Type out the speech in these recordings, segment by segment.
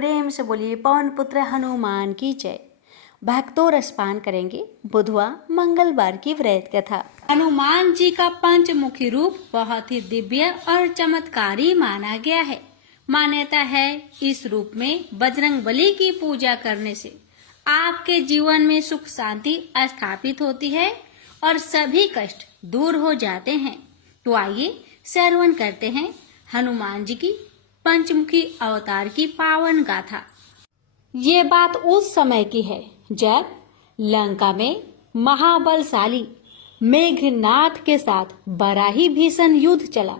प्रेम से बोलिए पवन पुत्र हनुमान की जय। भक्तों रसपान करेंगे बुधवार मंगलवार की व्रत कथा। हनुमान जी का पंचमुखी रूप बहुत ही दिव्य और चमत्कारी माना गया है। मान्यता है इस रूप में बजरंग बली की पूजा करने से आपके जीवन में सुख शांति स्थापित होती है और सभी कष्ट दूर हो जाते हैं। तो आइए श्रवण करते हैं हनुमान जी की पंचमुखी अवतार की पावन गाथा। ये बात उस समय की है जब लंका में महाबलशाली मेघनाथ के साथ बड़ा ही भीषण युद्ध चला।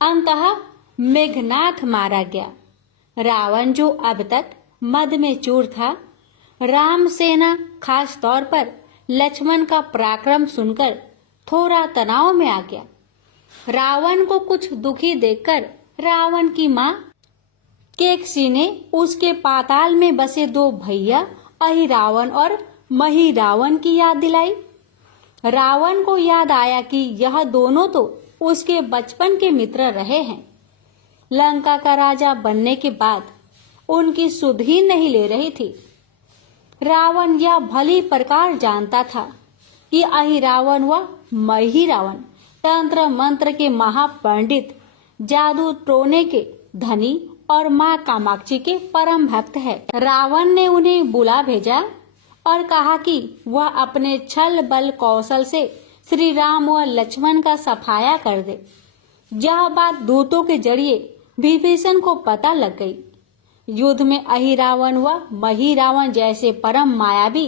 अंततः मेघनाथ मारा गया। रावण जो अब तक मद में चूर था, राम सेना खास तौर पर लक्ष्मण का पराक्रम सुनकर थोड़ा तनाव में आ गया। रावण को कुछ दुखी देखकर रावण की माँ केकसी ने उसके पाताल में बसे दो भैया अहिरावण और महिरावण की याद दिलाई। रावण को याद आया कि यह दोनों तो उसके बचपन के मित्र रहे हैं। लंका का राजा बनने के बाद उनकी सुध ही नहीं ले रही थी। रावण यह भली प्रकार जानता था कि अहिरावण व महिरावण तंत्र मंत्र के महापंडित, जादू टोने के धनी और माँ कामाक्षी के परम भक्त है। रावण ने उन्हें बुला भेजा और कहा कि वह अपने छल बल कौशल से श्री राम व लक्ष्मण का सफाया कर दे। यह बात दूतों के जरिए विभीषण को पता लग गई। युद्ध में अहिरावण व महिरावण जैसे परम मायावी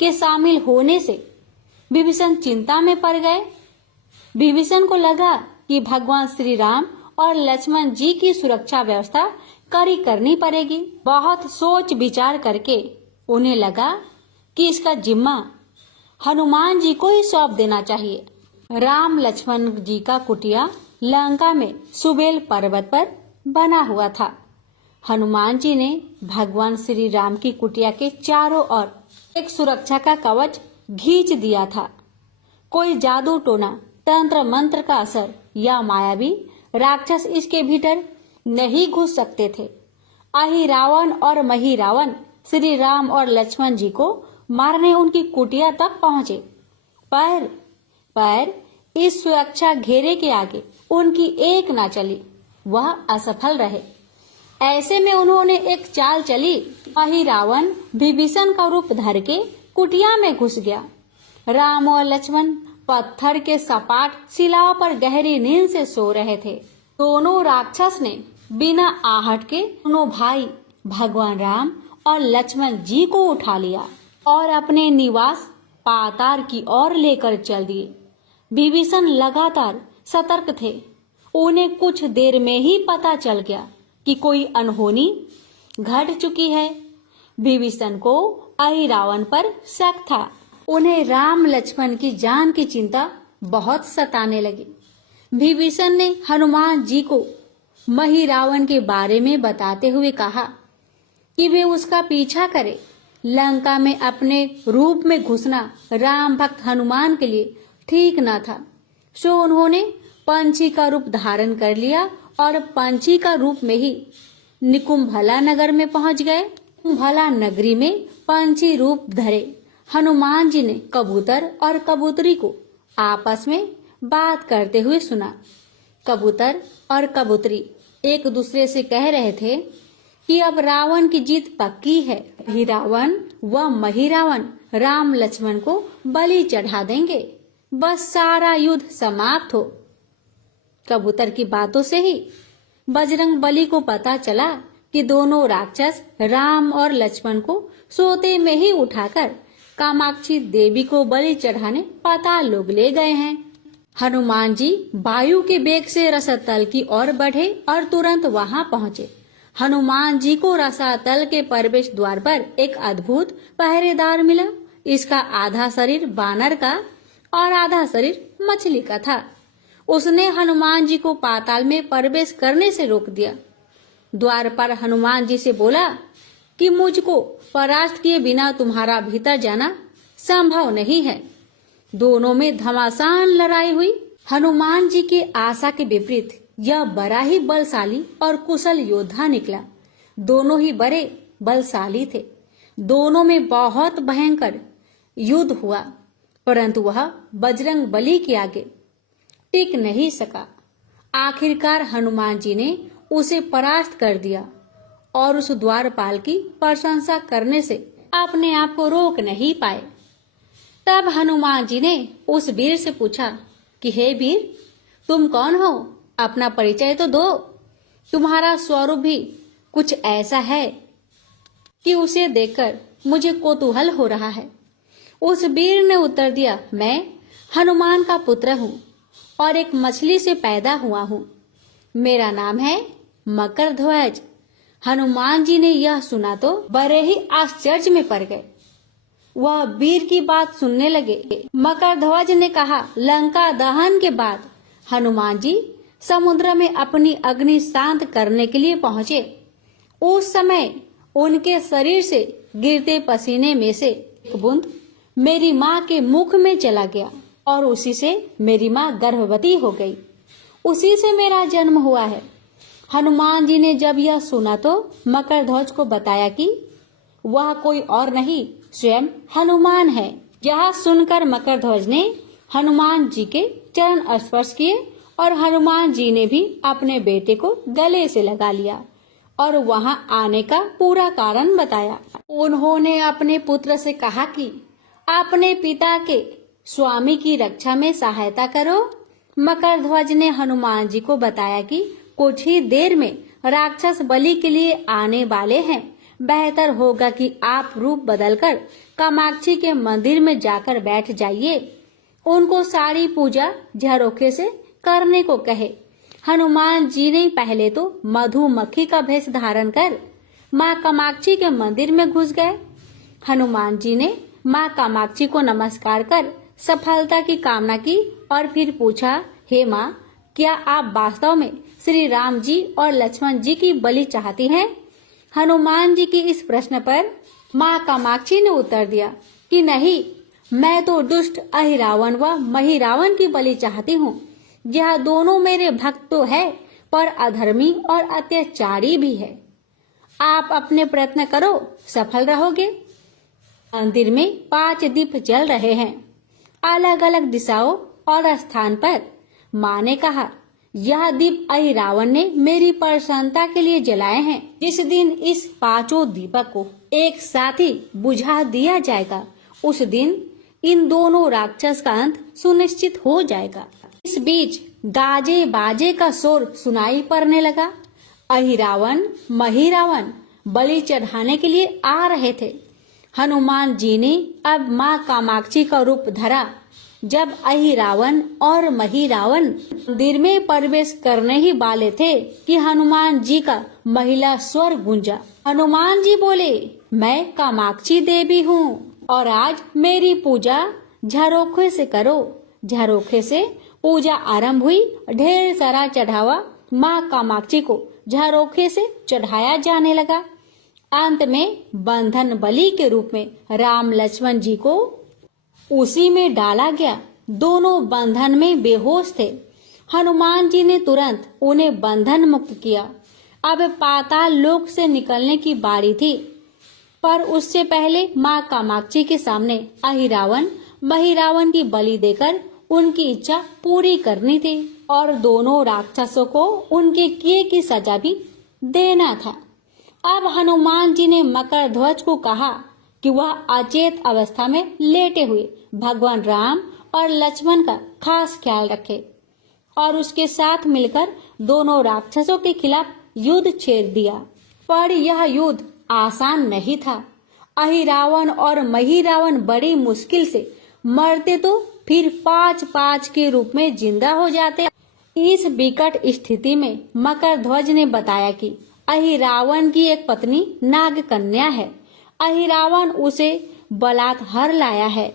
के शामिल होने से विभीषण चिंता में पड़ गए। विभीषण को लगा कि भगवान श्री राम और लक्ष्मण जी की सुरक्षा व्यवस्था कड़ी करनी पड़ेगी। बहुत सोच विचार करके उन्हें लगा कि इसका जिम्मा हनुमान जी को ही सौंप देना चाहिए। राम लक्ष्मण जी का कुटिया लंका में सुबेल पर्वत पर बना हुआ था। हनुमान जी ने भगवान श्री राम की कुटिया के चारों ओर एक सुरक्षा का कवच खींच दिया था। कोई जादू टोना, तंत्र मंत्र का असर या मायावी राक्षस इसके भीतर नहीं घुस सकते थे। अहिरावण और महिरावण श्री राम और लक्ष्मण जी को मारने उनकी कुटिया तक पहुंचे, पर इस सुरक्षा घेरे के आगे उनकी एक ना चली, वह असफल रहे। ऐसे में उन्होंने एक चाल चली। अहिरावण विभीषण का रूप धर के कुटिया में घुस गया। राम और लक्ष्मण पत्थर के सपाट शिलाओं पर गहरी नींद से सो रहे थे। दोनों राक्षस ने बिना आहट के दोनों भाई भगवान राम और लक्ष्मण जी को उठा लिया और अपने निवास पाताल की ओर लेकर चल दिए। विभीषण लगातार सतर्क थे। उन्हें कुछ देर में ही पता चल गया कि कोई अनहोनी घट चुकी है। विभीषण को अहिरावण पर शक था। उन्हें राम लक्ष्मण की जान की चिंता बहुत सताने लगी। विभीषण ने हनुमान जी को महिरावण के बारे में बताते हुए कहा कि वे उसका पीछा करें। लंका में अपने रूप में घुसना राम भक्त हनुमान के लिए ठीक न था। सो उन्होंने पंछी का रूप धारण कर लिया और पंछी का रूप में ही निकुंभला नगर में पहुंच गए। निकुंभला नगरी में पंछी रूप धरे हनुमान जी ने कबूतर और कबूतरी को आपस में बात करते हुए सुना। कबूतर और कबूतरी एक दूसरे से कह रहे थे कि अब रावण की जीत पक्की है। रावण व महिरावण राम लक्ष्मण को बलि चढ़ा देंगे, बस सारा युद्ध समाप्त हो। कबूतर की बातों से ही बजरंग बली को पता चला कि दोनों राक्षस राम और लक्ष्मण को सोते में ही उठाकर कामाक्षी देवी को बलि चढ़ाने पाताल लोक ले गए हैं। हनुमान जी वायु के वेग से रसातल की ओर बढ़े और तुरंत वहां पहुंचे। हनुमान जी को रसातल के प्रवेश द्वार पर एक अद्भुत पहरेदार मिला। इसका आधा शरीर बानर का और आधा शरीर मछली का था। उसने हनुमान जी को पाताल में प्रवेश करने से रोक दिया। द्वार पर हनुमान जी से बोला कि मुझको परास्त किए बिना तुम्हारा भीतर जाना संभव नहीं है। दोनों में घमासान लड़ाई हुई। हनुमान जी के आशा के विपरीत यह बड़ा ही बलशाली और कुशल योद्धा निकला। दोनों ही बड़े बलशाली थे। दोनों में बहुत भयंकर युद्ध हुआ, परंतु वह बजरंग बली के आगे टिक नहीं सका। आखिरकार हनुमान जी ने उसे परास्त कर दिया और उस द्वारपाल की प्रशंसा करने से अपने आप को रोक नहीं पाए। तब हनुमान जी ने उस वीर से पूछा कि हे वीर, तुम कौन हो? अपना परिचय तो दो। तुम्हारा स्वरूप भी कुछ ऐसा है कि उसे देखकर मुझे कौतूहल हो रहा है। उस वीर ने उत्तर दिया, मैं हनुमान का पुत्र हूँ और एक मछली से पैदा हुआ हूँ। मेरा नाम है मकरध्वज। हनुमान जी ने यह सुना तो बड़े ही आश्चर्य में पड़ गए। वह वीर की बात सुनने लगे। मकरध्वज ने कहा, लंका दहन के बाद हनुमान जी समुद्र में अपनी अग्नि शांत करने के लिए पहुंचे। उस समय उनके शरीर से गिरते पसीने में से एक बूंद मेरी माँ के मुख में चला गया और उसी से मेरी माँ गर्भवती हो गई। उसी से मेरा जन्म हुआ है। हनुमान जी ने जब यह सुना तो मकरध्वज को बताया कि वह कोई और नहीं, स्वयं हनुमान है। यह सुनकर मकरध्वज ने हनुमान जी के चरण स्पर्श किए और हनुमान जी ने भी अपने बेटे को गले से लगा लिया और वहां आने का पूरा कारण बताया। उन्होंने अपने पुत्र से कहा कि अपने पिता के स्वामी की रक्षा में सहायता करो। मकरध्वज ने हनुमान जी को बताया कि कुछ ही देर में राक्षस बलि के लिए आने वाले हैं। बेहतर होगा कि आप रूप बदलकर कामाक्षी के मंदिर में जाकर बैठ जाइए। उनको सारी पूजा झरोखे से करने को कहे। हनुमान जी ने पहले तो मधुमक्खी का भेष धारण कर माँ कामाक्षी के मंदिर में घुस गए। हनुमान जी ने माँ कामाक्षी को नमस्कार कर सफलता की कामना की और फिर पूछा, हे माँ, क्या आप वास्तव में श्री राम जी और लक्ष्मण जी की बलि चाहती हैं? हनुमान जी के इस प्रश्न पर माँ कामाक्षी ने उत्तर दिया कि नहीं, मैं तो दुष्ट अहिरावण व महिरावण की बलि चाहती हूँ। यह दोनों मेरे भक्त तो है, पर अधर्मी और अत्याचारी भी है। आप अपने प्रयत्न करो, सफल रहोगे। मंदिर में 5 दीप जल रहे हैं, अलग अलग दिशाओं और स्थान पर। माँ ने कहा, यह दीप अहिरावण ने मेरी प्रसन्नता के लिए जलाए हैं। जिस दिन इस 5 दीपक को एक साथ ही बुझा दिया जाएगा, उस दिन इन दोनों राक्षस का अंत सुनिश्चित हो जाएगा। इस बीच गाजे बाजे का शोर सुनाई पड़ने लगा। अहिरावण महिरावण बलि चढ़ाने के लिए आ रहे थे। हनुमान जी ने अब माँ कामाक्षी का रूप धरा। जब अहिरावण और महिरावण मंदिर में प्रवेश करने ही वाले थे कि हनुमान जी का महिला स्वर गूंजा। हनुमान जी बोले, मैं कामाक्षी देवी हूँ और आज मेरी पूजा झरोखे से करो। झरोखे से पूजा आरंभ हुई। ढेर सारा चढ़ावा माँ कामाक्षी को झरोखे से चढ़ाया जाने लगा। अंत में बंधन बलि के रूप में राम लक्ष्मण जी को उसी में डाला गया। दोनों बंधन में बेहोश थे। हनुमान जी ने तुरंत उन्हें बंधन मुक्त किया। अब पाताल लोक से निकलने की बारी थी, पर उससे पहले माँ कामाक्षी के सामने अहिरावण महिरावण की बलि देकर उनकी इच्छा पूरी करनी थी और दोनों राक्षसों को उनके किए की सजा भी देना था। अब हनुमान जी ने मकरध्वज को कहा कि वह अचेत अवस्था में लेटे हुए भगवान राम और लक्ष्मण का खास ख्याल रखे और उसके साथ मिलकर दोनों राक्षसों के खिलाफ युद्ध छेड़ दिया। पर यह युद्ध आसान नहीं था। अहिरावण और महिरावण बड़ी मुश्किल से मरते तो फिर 5-5 के रूप में जिंदा हो जाते। इस विकट स्थिति में मकरध्वज ने बताया कि अहिरावण की एक पत्नी नाग कन्या है। अहिरावण उसे बलात्कार लाया है।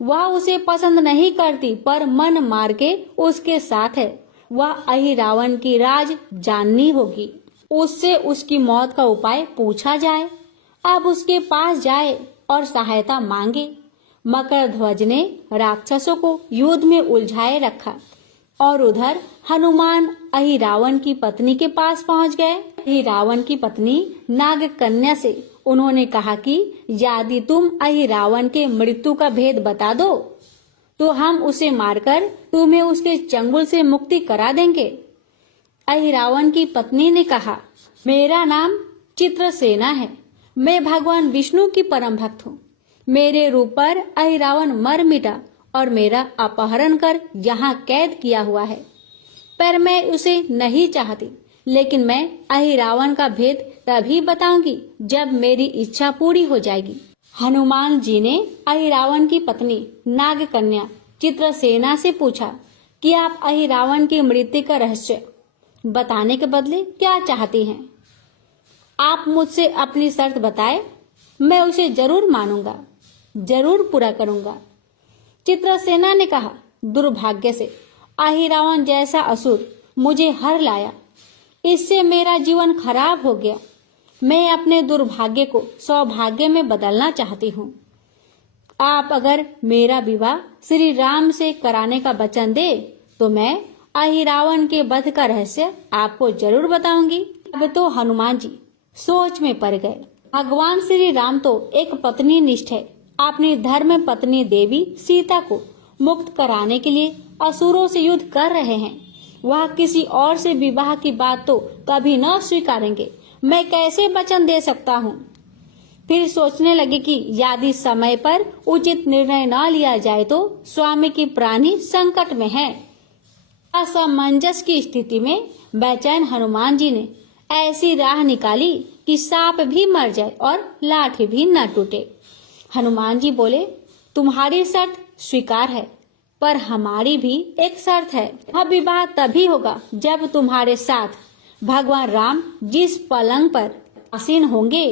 वह उसे पसंद नहीं करती, पर मन मार के उसके साथ है। वह अहिरावण की राज जाननी होगी। उससे उसकी मौत का उपाय पूछा जाए। अब उसके पास जाए और सहायता मांगे। मकरध्वज ने राक्षसों को युद्ध में उलझाए रखा। और उधर हनुमान अहिरावण की पत्नी के पास पहुंच गए। अहिरावण की पत्नी नागकन्या से उन्होंने कहा कि यदि तुम अहिरावण के मृत्यु का भेद बता दो तो हम उसे मारकर तुम्हें उसके चंगुल से मुक्ति करा देंगे। अहिरावण की पत्नी ने कहा, मेरा नाम चित्रसेना है, मैं भगवान विष्णु की परम भक्त हूँ। मेरे रूप पर अहिरावण मर मिटा और मेरा अपहरण कर यहाँ कैद किया हुआ है, पर मैं उसे नहीं चाहती। लेकिन मैं अहिरावण का भेद तभी बताऊंगी जब मेरी इच्छा पूरी हो जाएगी। हनुमान जी ने अहिरावण की पत्नी नागकन्या चित्रसेना से पूछा कि आप अहिरावण की मृत्यु का रहस्य बताने के बदले क्या चाहती हैं? आप मुझसे अपनी शर्त बताए, मैं उसे जरूर मानूंगा, जरूर पूरा करूंगा। चित्रसेना ने कहा, दुर्भाग्य से अहिरावण जैसा असुर मुझे हर लाया, इससे मेरा जीवन खराब हो गया। मैं अपने दुर्भाग्य को सौभाग्य में बदलना चाहती हूँ। आप अगर मेरा विवाह श्री राम से कराने का वचन दे तो मैं अहिरावण के वध का रहस्य आपको जरूर बताऊंगी। अब तो हनुमान जी सोच में पड़ गए। भगवान श्री राम तो एक पत्नी निष्ठ है, अपनी धर्म पत्नी देवी सीता को मुक्त कराने के लिए असुरों से युद्ध कर रहे हैं। वह किसी और से विवाह की बात तो कभी न स्वीकारेंगे। मैं कैसे वचन दे सकता हूँ? फिर सोचने लगे कि यदि समय पर उचित निर्णय न लिया जाए तो स्वामी की प्राण ही संकट में है। असमंजस की स्थिति में बेचैन हनुमान जी ने ऐसी राह निकाली कि सांप भी मर जाए और लाठी भी न टूटे। हनुमान जी बोले, तुम्हारी शर्त स्वीकार है, पर हमारी भी एक शर्त है। अब विवाह तभी होगा जब तुम्हारे साथ भगवान राम जिस पलंग पर आसीन होंगे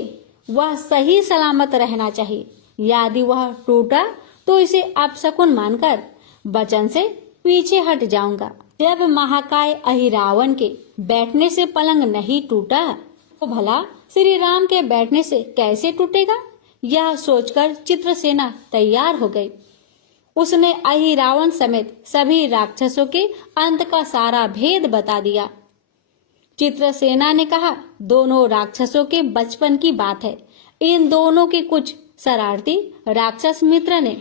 वह सही सलामत रहना चाहिए। यदि वह टूटा तो इसे अपशकुन मानकर वचन से पीछे हट जाऊंगा। जब महाकाय अहिरावण के बैठने से पलंग नहीं टूटा तो भला श्री राम के बैठने से कैसे टूटेगा? यह सोचकर चित्रसेना तैयार हो गई। उसने अहिरावण समेत सभी राक्षसों के अंत का सारा भेद बता दिया। चित्रसेना ने कहा, दोनों राक्षसों के बचपन की बात है। इन दोनों के कुछ शरारती राक्षस मित्र ने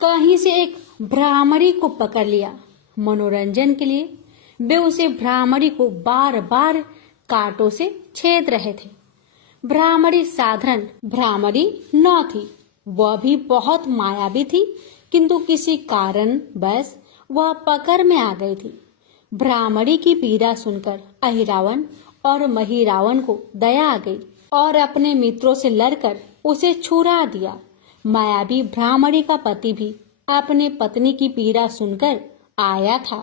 कहीं से एक भ्रामरी को पकड़ लिया। मनोरंजन के लिए वे उसे भ्रामरी को बार बार कांटों से छेद रहे थे। भ्रामरी साधारण भ्रामरी न थी, वह भी बहुत मायावी थी, किंतु किसी कारण बस वह पकड़ में आ गई थी। भ्रामरी की पीड़ा सुनकर अहिरावण और महिरावण को दया आ गई और अपने मित्रों से लड़कर उसे छुड़ा दिया। मायावी भ्रामरी का पति भी अपने पत्नी की पीड़ा सुनकर आया था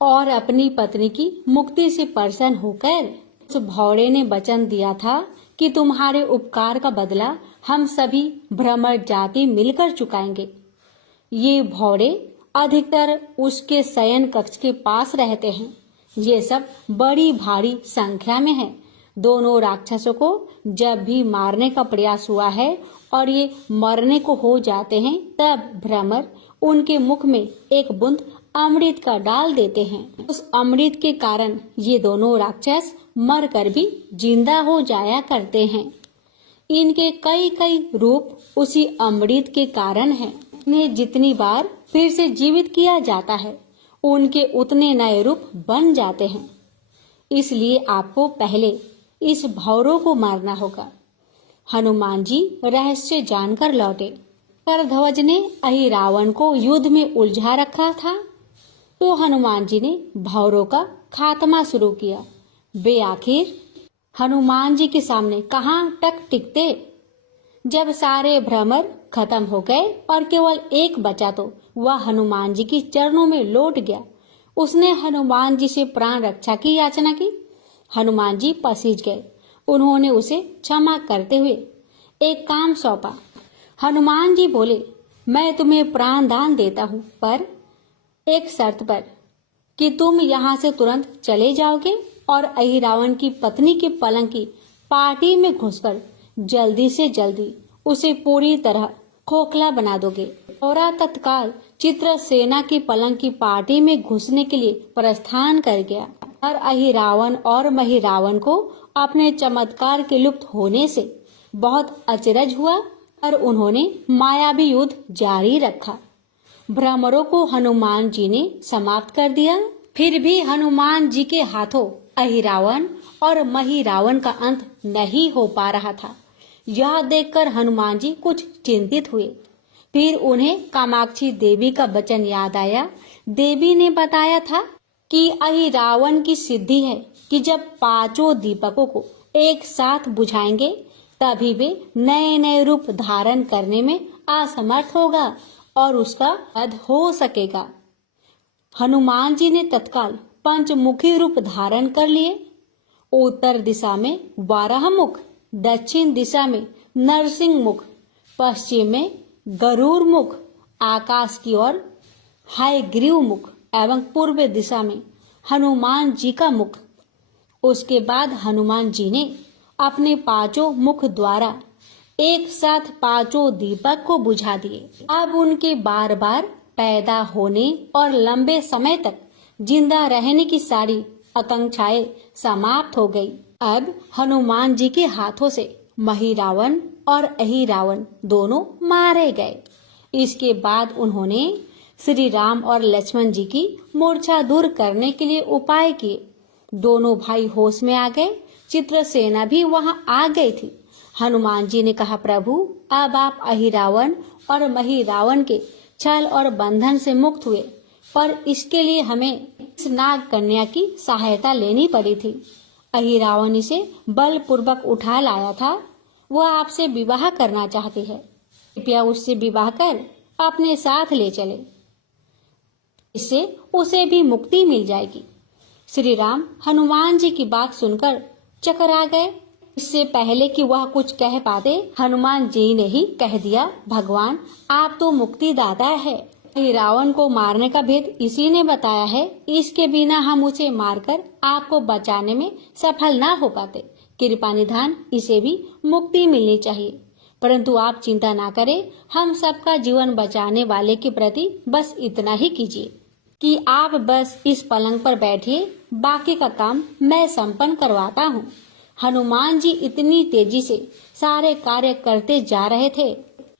और अपनी पत्नी की मुक्ति से प्रसन्न होकर उस भौरे ने वचन दिया था कि तुम्हारे उपकार का बदला हम सभी भ्रमर जाति मिलकर चुकाएंगे। ये भौरे अधिकतर उसके शयन कक्ष के पास रहते हैं। ये सब बड़ी भारी संख्या में है। दोनों राक्षसों को जब भी मारने का प्रयास हुआ है और ये मरने को हो जाते हैं तब भ्रमर उनके मुख में एक बूंद अमृत का डाल देते हैं। उस अमृत के कारण ये दोनों राक्षस मरकर भी जिंदा हो जाया करते हैं। इनके कई कई रूप उसी अमृत के कारण हैं। इन्हें जितनी बार फिर से जीवित किया जाता है उनके उतने नए रूप बन जाते हैं। इसलिए आपको पहले इस भौरों को मारना होगा। हनुमान जी रहस्य जानकर लौटे। पर ध्वज ने अहिरावण को युद्ध में उलझा रखा था तो हनुमान जी ने भौरों का खात्मा शुरू किया। वे आखिर हनुमान जी के सामने कहाँ तक टिकते। जब सारे भ्रमर खत्म हो गए और केवल एक बचा तो वह हनुमान जी के चरणों में लौट गया। उसने हनुमान जी से प्राण रक्षा की याचना की। हनुमान जी पसीज गए। उन्होंने उसे क्षमा करते हुए एक काम सौंपा। हनुमान जी बोले, मैं तुम्हें प्राण दान देता हूँ, पर एक शर्त पर कि तुम यहाँ से तुरंत चले जाओगे और अहिरावण की पत्नी के पलंग की पार्टी में घुसकर जल्दी से जल्दी उसे पूरी तरह खोखला बना दोगे। और तत्काल चित्रसेना की पलंग की पार्टी में घुसने के लिए प्रस्थान कर गया। और अहिरावण और महिरावण को अपने चमत्कार के लुप्त होने से बहुत अचरज हुआ और उन्होंने मायावी युद्ध जारी रखा। भ्रमरों को हनुमान जी ने समाप्त कर दिया। फिर भी हनुमान जी के हाथों अहिरावण और महिरावण का अंत नहीं हो पा रहा था। यह देखकर हनुमान जी कुछ चिंतित हुए। फिर उन्हें कामाक्षी देवी का वचन याद आया। देवी ने बताया था कि अहिरावण की सिद्धि है कि जब पांचों दीपकों को एक साथ बुझाएंगे तभी वे नए नए रूप धारण करने में असमर्थ होगा और उसका वध हो सकेगा। हनुमान जी ने तत्काल पंचमुखी रूप धारण कर लिए। उत्तर दिशा में वाराह मुख, दक्षिण दिशा में नरसिंह मुख, पश्चिम में गरुड़ मुख, आकाश की ओर हयग्रीव मुख एवं पूर्व दिशा में हनुमान जी का मुख। उसके बाद हनुमान जी ने अपने पांचों मुख द्वारा एक साथ पांचों दीपक को बुझा दिए। अब उनके बार बार पैदा होने और लंबे समय तक जिंदा रहने की सारी आकांक्षाएं समाप्त हो गई। अब हनुमान जी के हाथों से महिरावण और अहिरावण दोनों मारे गए। इसके बाद उन्होंने श्री राम और लक्ष्मण जी की मूर्छा दूर करने के लिए उपाय किए। दोनों भाई होश में आ गए। चित्रसेना भी वहां आ गई थी। हनुमान जी ने कहा, प्रभु अब आप अहिरावण और महिरावण के छल और बंधन से मुक्त हुए, पर इसके लिए हमें इस नाग कन्या की सहायता लेनी पड़ी थी। अहिरावण इसे बलपूर्वक उठा लाया था। वह आपसे विवाह करना चाहती है। कृपया उससे विवाह कर अपने साथ ले चले, इससे उसे भी मुक्ति मिल जाएगी। श्री राम हनुमान जी की बात सुनकर चकरा गए। इससे पहले कि वह कुछ कह पाते, हनुमान जी ने ही कह दिया, भगवान आप तो मुक्तिदाता है। रावण को मारने का भेद इसी ने बताया है। इसके बिना हम उसे मारकर आपको बचाने में सफल ना हो पाते। कृपा निधान इसे भी मुक्ति मिलनी चाहिए। परंतु आप चिंता ना करें, हम सबका जीवन बचाने वाले के प्रति बस इतना ही कीजिए कि आप बस इस पलंग पर बैठिए, बाकी का काम मैं संपन्न करवाता हूँ। हनुमान जी इतनी तेजी से सारे कार्य करते जा रहे थे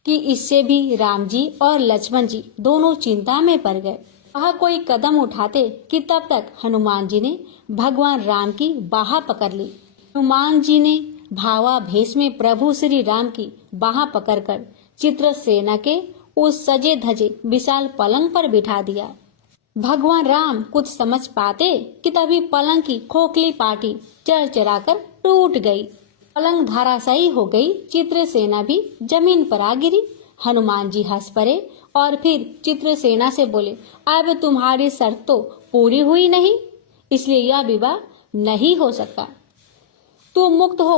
कि इससे भी राम जी और लक्ष्मण जी दोनों चिंता में पड़ गए। वह कोई कदम उठाते कि तब तक हनुमान जी ने भगवान राम की बाह पकड़ ली। हनुमान जी ने भावावेश में प्रभु श्री राम की बाह पकड़कर चित्रसेना के उस सजे धजे विशाल पलंग पर बिठा दिया। भगवान राम कुछ समझ पाते कि तभी पलंग की खोखली पाटी चरचरा कर टूट गई। पलंग धराशायी हो गई। चित्रसेना भी जमीन पर आ गिरी। हनुमान जी हंस पड़े और फिर चित्रसेना से बोले, अब तुम्हारी शर्त तो पूरी हुई नहीं, इसलिए यह विवाह नहीं हो सकता। तुम मुक्त हो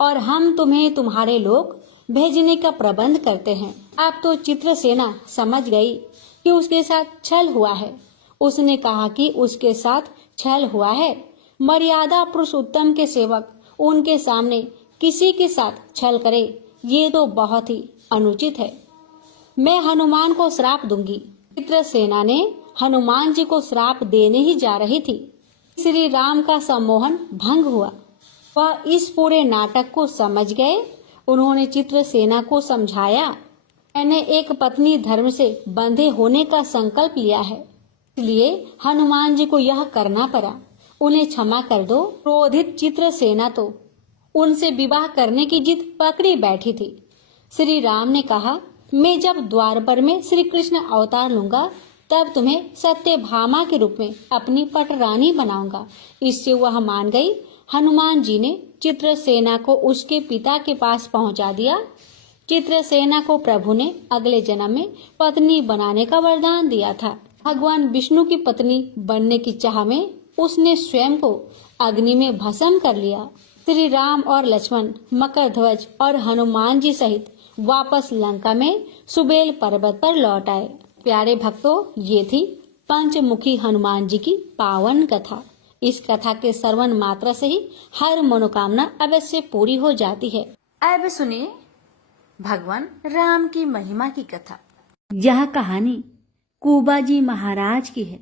और हम तुम्हें तुम्हारे लोग भेजने का प्रबंध करते हैं। अब तो चित्रसेना समझ गई कि उसके साथ छल हुआ है। उसने कहा कि उसके साथ छल हुआ है। मर्यादा पुरुषोत्तम के सेवक उनके सामने किसी के साथ छल करे, ये तो बहुत ही अनुचित है। मैं हनुमान को श्राप दूंगी। चित्रसेना ने हनुमान जी को श्राप देने ही जा रही थी। श्री राम का सम्मोहन भंग हुआ। वह इस पूरे नाटक को समझ गए। उन्होंने चित्रसेना को समझाया, मैंने एक पत्नी धर्म से बंधे होने का संकल्प लिया है, इसलिए हनुमान जी को यह करना पड़ा। उन्हें क्षमा कर दो। क्रोधित चित्रसेना तो उनसे विवाह करने की जिद पकड़ी बैठी थी। श्री राम ने कहा, मैं जब द्वारपर में श्री कृष्ण अवतार लूंगा तब तुम्हें सत्यभामा के रूप में अपनी पटरानी बनाऊंगा। इससे वह मान गई। हनुमान जी ने चित्रसेना को उसके पिता के पास पहुंचा दिया। चित्रसेना को प्रभु ने अगले जन्म में पत्नी बनाने का वरदान दिया था। भगवान विष्णु की पत्नी बनने की चाह में उसने स्वयं को अग्नि में भस्म कर लिया। श्री राम और लक्ष्मण मकर ध्वज और हनुमान जी सहित वापस लंका में सुबेल पर्वत पर लौट आए। प्यारे भक्तों, ये थी पंचमुखी हनुमान जी की पावन कथा। इस कथा के श्रवण मात्र से ही हर मनोकामना अवश्य पूरी हो जाती है। अब सुनिए भगवान राम की महिमा की कथा। यह कहानी कुबाजी महाराज की है,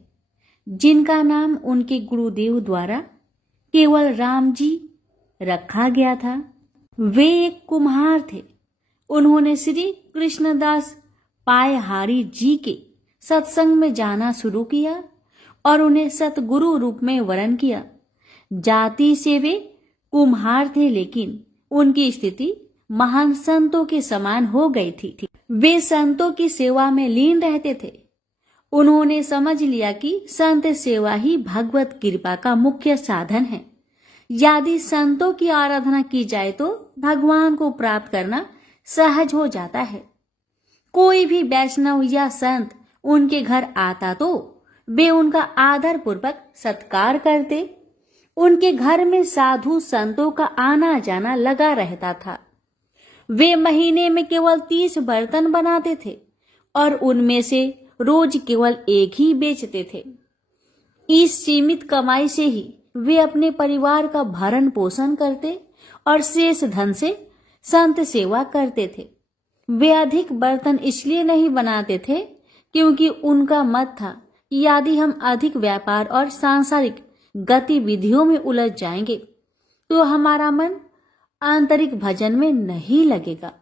जिनका नाम उनके गुरुदेव द्वारा केवल राम जी रखा गया था। वे एक कुम्हार थे। उन्होंने श्री कृष्णदास पायहारी जी के सत्संग में जाना शुरू किया और उन्हें सतगुरु रूप में वरण किया। जाति से वे कुम्हार थे, लेकिन उनकी स्थिति महान संतों के समान हो गई थी। वे संतों की सेवा में लीन रहते थे। उन्होंने समझ लिया कि संत सेवा ही भगवत कृपा का मुख्य साधन है। यदि संतों की आराधना की जाए तो भगवान को प्राप्त करना सहज हो जाता है। कोई भी वैष्णव या संत उनके घर आता तो वे उनका आदर पूर्वक सत्कार करते। उनके घर में साधु संतों का आना जाना लगा रहता था। वे महीने में केवल 30 बर्तन बनाते थे और उनमें से रोज केवल एक ही बेचते थे। इस सीमित कमाई से ही वे अपने परिवार का भरण पोषण करते और शेष धन से संत सेवा करते थे। वे अधिक बर्तन इसलिए नहीं बनाते थे क्योंकि उनका मत था कि यदि हम अधिक व्यापार और सांसारिक गतिविधियों में उलझ जाएंगे तो हमारा मन आंतरिक भजन में नहीं लगेगा।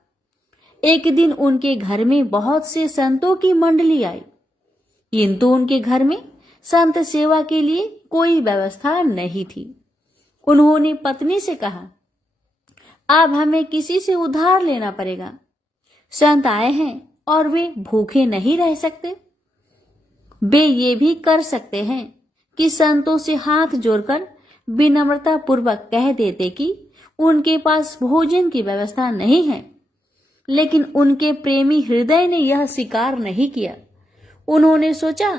एक दिन उनके घर में बहुत से संतों की मंडली आई, किंतु उनके घर में संत सेवा के लिए कोई व्यवस्था नहीं थी। उन्होंने पत्नी से कहा, अब हमें किसी से उधार लेना पड़ेगा। संत आए हैं और वे भूखे नहीं रह सकते। वे ये भी कर सकते हैं कि संतों से हाथ जोड़कर विनम्रता पूर्वक कह देते कि उनके पास भोजन की व्यवस्था नहीं है, लेकिन उनके प्रेमी हृदय ने यह स्वीकार नहीं किया। उन्होंने सोचा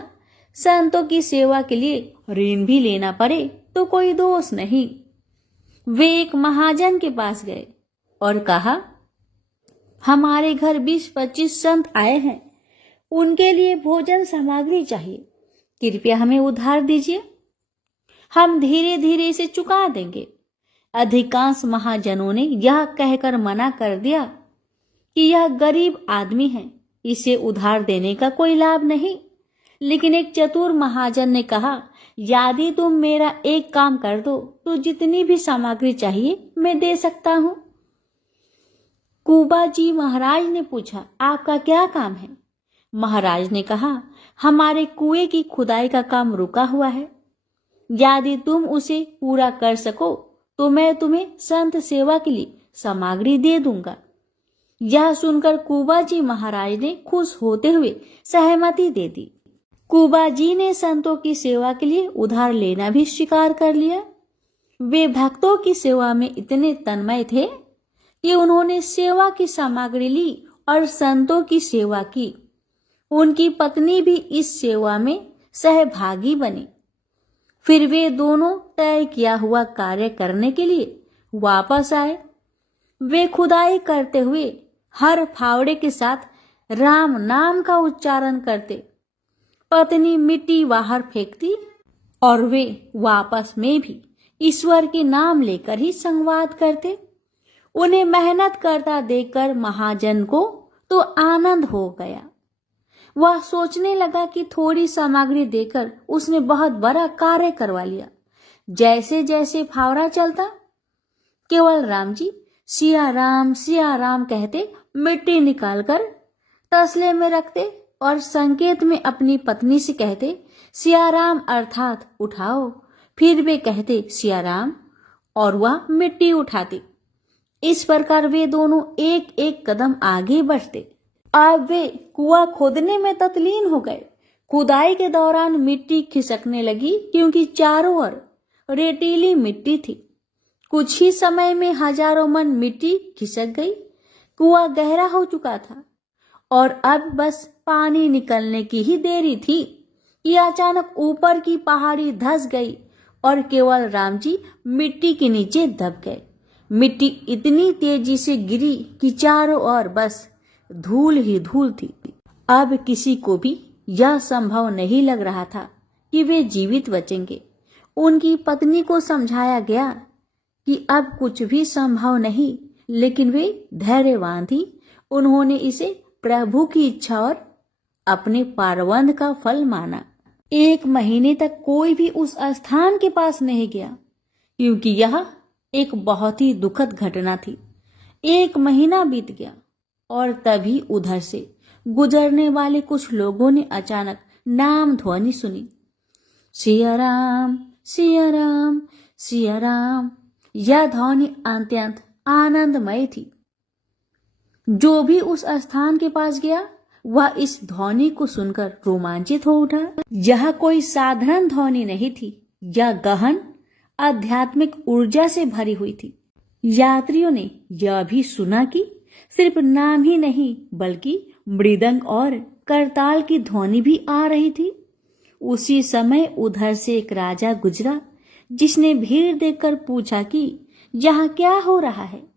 संतों की सेवा के लिए ऋण भी लेना पड़े तो कोई दोष नहीं। वे एक महाजन के पास गए और कहा, हमारे घर 20-25 संत आए हैं, उनके लिए भोजन सामग्री चाहिए, कृपया हमें उधार दीजिए, हम धीरे धीरे इसे चुका देंगे। अधिकांश महाजनों ने यह कहकर मना कर दिया कि यह गरीब आदमी है, इसे उधार देने का कोई लाभ नहीं। लेकिन एक चतुर महाजन ने कहा, यदि तुम मेरा एक काम कर दो तो जितनी भी सामग्री चाहिए मैं दे सकता हूं। कुबाजी महाराज ने पूछा, आपका क्या काम है? महाराज ने कहा, हमारे कुएं की खुदाई का काम रुका हुआ है, यदि तुम उसे पूरा कर सको तो मैं तुम्हें संत सेवा के लिए सामग्री दे दूंगा। यह सुनकर कुबाजी महाराज ने खुश होते हुए सहमति दे दी। कुबाजी ने संतों की सेवा के लिए उधार लेना भी स्वीकार कर लिया। वे भक्तों की सेवा में इतने तन्मय थे कि उन्होंने सेवा की सामग्री ली और संतों की सेवा की। उनकी पत्नी भी इस सेवा में सहभागी बनी। फिर वे दोनों तय किया हुआ कार्य करने के लिए वापस आए। वे खुदाई करते हुए हर फावड़े के साथ राम नाम का उच्चारण करते। पत्नी मिट्टी बाहर फेंकती और वे वापस में भी ईश्वर के नाम लेकर ही संवाद करते। उन्हें मेहनत करता देखकर महाजन को तो आनंद हो गया। वह सोचने लगा कि थोड़ी सामग्री देकर उसने बहुत बड़ा कार्य करवा लिया। जैसे जैसे फावड़ा चलता केवल राम जी सिया राम कहते मिट्टी निकालकर तसले में रखते और संकेत में अपनी पत्नी से कहते सियाराम अर्थात उठाओ। फिर वे कहते सियाराम और वह मिट्टी उठाती। इस प्रकार वे दोनों एक एक कदम आगे बढ़ते। अब वे कुआं खोदने में तत्लीन हो गए। खुदाई के दौरान मिट्टी खिसकने लगी क्योंकि चारों ओर रेतीली मिट्टी थी। कुछ ही समय में हजारों मन मिट्टी खिसक गई। कुआं गहरा हो चुका था और अब बस पानी निकलने की ही देरी थी कि अचानक ऊपर की पहाड़ी धंस गई और केवल राम जी मिट्टी के नीचे दब गए। मिट्टी इतनी तेजी से गिरी कि चारों ओर बस धूल ही धूल थी। अब किसी को भी यह संभव नहीं लग रहा था कि वे जीवित बचेंगे। उनकी पत्नी को समझाया गया कि अब कुछ भी संभव नहीं, लेकिन वे धैर्यवान थी। उन्होंने इसे प्रभु की इच्छा और अपने पारवंद का फल माना। 1 महीने तक कोई भी उस स्थान के पास नहीं गया, क्योंकि यह एक बहुत ही दुखद घटना थी। 1 महीना बीत गया और तभी उधर से गुजरने वाले कुछ लोगों ने अचानक नाम ध्वनि सुनी, सिया राम सिया राम सिया राम। यह ध्वनि अत्यंत आनंदमय थी। जो भी उस स्थान के पास गया वह इस ध्वनि को सुनकर रोमांचित हो उठा। यह कोई साधारण ध्वनि नहीं थी, यह गहन आध्यात्मिक ऊर्जा से भरी हुई थी। यात्रियों ने यह भी सुना कि सिर्फ नाम ही नहीं बल्कि मृदंग और करताल की ध्वनि भी आ रही थी। उसी समय उधर से एक राजा गुजरा, जिसने भीड़ देखकर पूछा कि यहाँ क्या हो रहा है।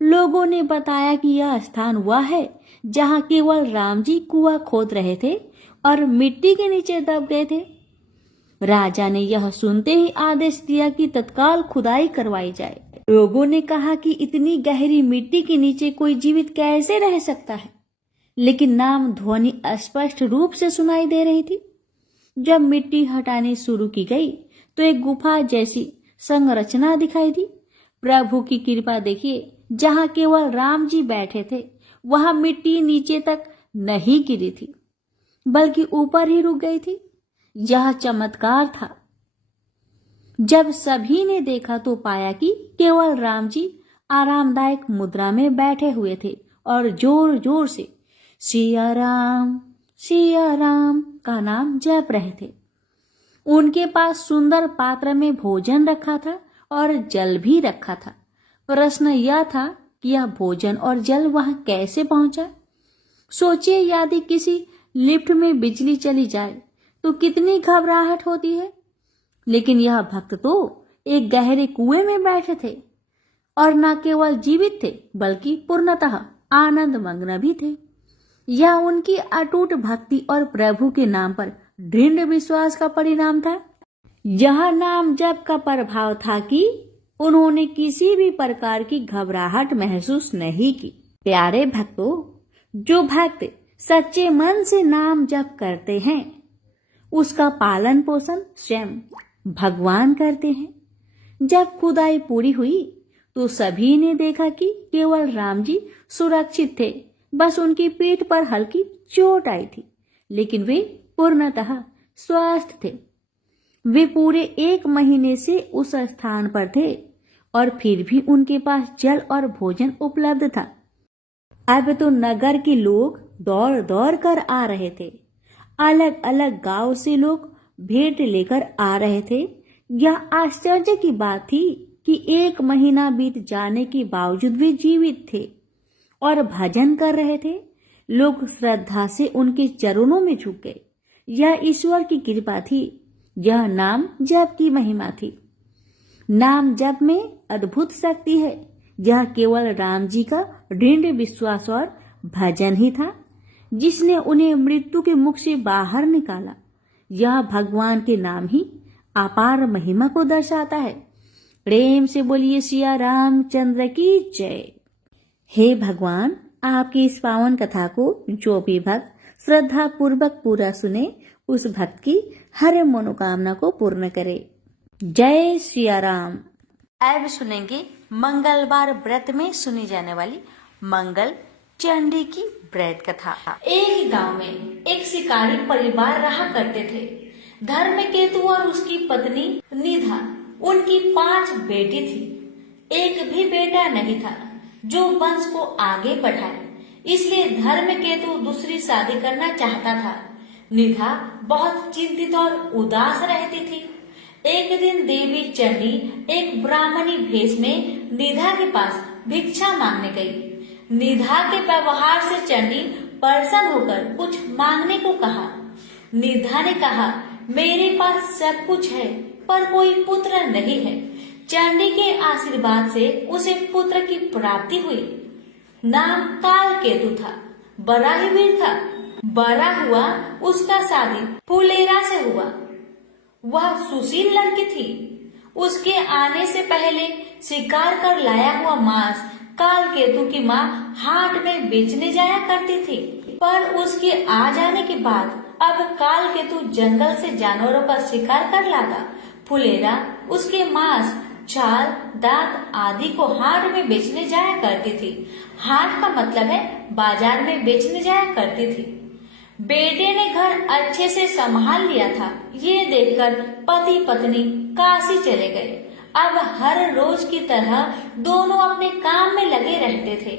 लोगों ने बताया कि यह स्थान वह है जहाँ केवल राम जी कुआं खोद रहे थे और मिट्टी के नीचे दब गए थे। राजा ने यह सुनते ही आदेश दिया कि तत्काल खुदाई करवाई जाए। लोगों ने कहा कि इतनी गहरी मिट्टी के नीचे कोई जीवित कैसे रह सकता है, लेकिन नाम ध्वनि स्पष्ट रूप से सुनाई दे रही थी। जब मिट्टी हटानी शुरू की गई तो एक गुफा जैसी संरचना दिखाई दी। प्रभु की कृपा देखिए, जहाँ केवल राम जी बैठे थे वहां मिट्टी नीचे तक नहीं गिरी थी, बल्कि ऊपर ही रुक गई थी। यह चमत्कार था। जब सभी ने देखा तो पाया कि केवल राम जी आरामदायक मुद्रा में बैठे हुए थे और जोर जोर से सिया राम का नाम जप रहे थे। उनके पास सुंदर पात्र में भोजन रखा था और जल भी रखा था। प्रश्न यह था कि यह भोजन और जल वहां कैसे पहुंचा। सोचिए, यदि किसी लिफ्ट में बिजली चली जाए तो कितनी घबराहट होती है। लेकिन यह भक्त तो एक गहरे कुएं में बैठे थे और न केवल जीवित थे बल्कि पूर्णतः आनंद मग्न भी थे। यह उनकी अटूट भक्ति और प्रभु के नाम पर दृढ़ विश्वास का परिणाम था। यह नाम जप का प्रभाव था कि उन्होंने किसी भी प्रकार की घबराहट महसूस नहीं की। प्यारे भक्तों, जो भक्त सच्चे मन से नाम जप करते हैं उसका पालन पोषण स्वयं भगवान करते हैं। जब खुदाई पूरी हुई तो सभी ने देखा कि केवल राम जी सुरक्षित थे। बस उनकी पीठ पर हल्की चोट आई थी, लेकिन वे पूर्णतः स्वस्थ थे। वे पूरे 1 महीने से उस स्थान पर थे और फिर भी उनके पास जल और भोजन उपलब्ध था। अब तो नगर के लोग दौड़ दौड़ कर आ रहे थे। अलग अलग गांव से लोग भेंट लेकर आ रहे थे। यह आश्चर्य की बात थी कि 1 महीना बीत जाने के बावजूद वे जीवित थे और भजन कर रहे थे। लोग श्रद्धा से उनके चरणों में झुक गए। यह ईश्वर की कृपा थी। यह नाम जप की महिमा थी। नाम जप में अद्भुत शक्ति है। यह केवल राम जी का दृढ़ विश्वास और भजन ही था जिसने उन्हें मृत्यु के मुख से बाहर निकाला। यह भगवान के नाम ही अपार महिमा को दर्शाता है। प्रेम से बोलिए सिया रामचंद्र की जय। हे भगवान, आपकी इस पावन कथा को जो भी भक्त श्रद्धा पूर्वक पूरा सुने उस भक्त की हर मनोकामना को पूर्ण करे। जय सिया राम। अब सुनेंगे मंगलवार व्रत में सुनी जाने वाली मंगल चंडी की व्रत कथा। एक गांव में एक शिकारी परिवार रहा करते थे। धर्मकेतु और उसकी पत्नी निधा, उनकी 5 बेटी थी। एक भी बेटा नहीं था जो वंश को आगे बढ़ाए, इसलिए धर्मकेतु दूसरी शादी करना चाहता था। निधा बहुत चिंतित और उदास रहती थी। एक दिन देवी चंडी एक ब्राह्मणी भेष में निधा के पास भिक्षा मांगने गई। निधा के व्यवहार से चंडी प्रसन्न होकर कुछ मांगने को कहा। निधा ने कहा, मेरे पास सब कुछ है पर कोई पुत्र नहीं है। चंडी के आशीर्वाद से उसे पुत्र की प्राप्ति हुई। नाम कालकेतु था। बड़ा ही वीर था। बड़ा हुआ उसका शादी फुलेरा से हुआ। वह सुशील लड़की थी। उसके आने से पहले शिकार कर लाया हुआ मांस कालकेतु की माँ हाट में बेचने जाया करती थी। पर उसके आ जाने के बाद अब काल केतु जंगल से जानवरों का शिकार कर लाता। फुलेरा उसके मांस, छाल, दांत आदि को हाट में बेचने जाया करती थी। हाट का मतलब है बाजार में बेचने जाया करती थी। बेटे ने घर अच्छे से संभाल लिया था, ये देखकर पति पत्नी काशी चले गए। अब हर रोज की तरह दोनों अपने काम में लगे रहते थे।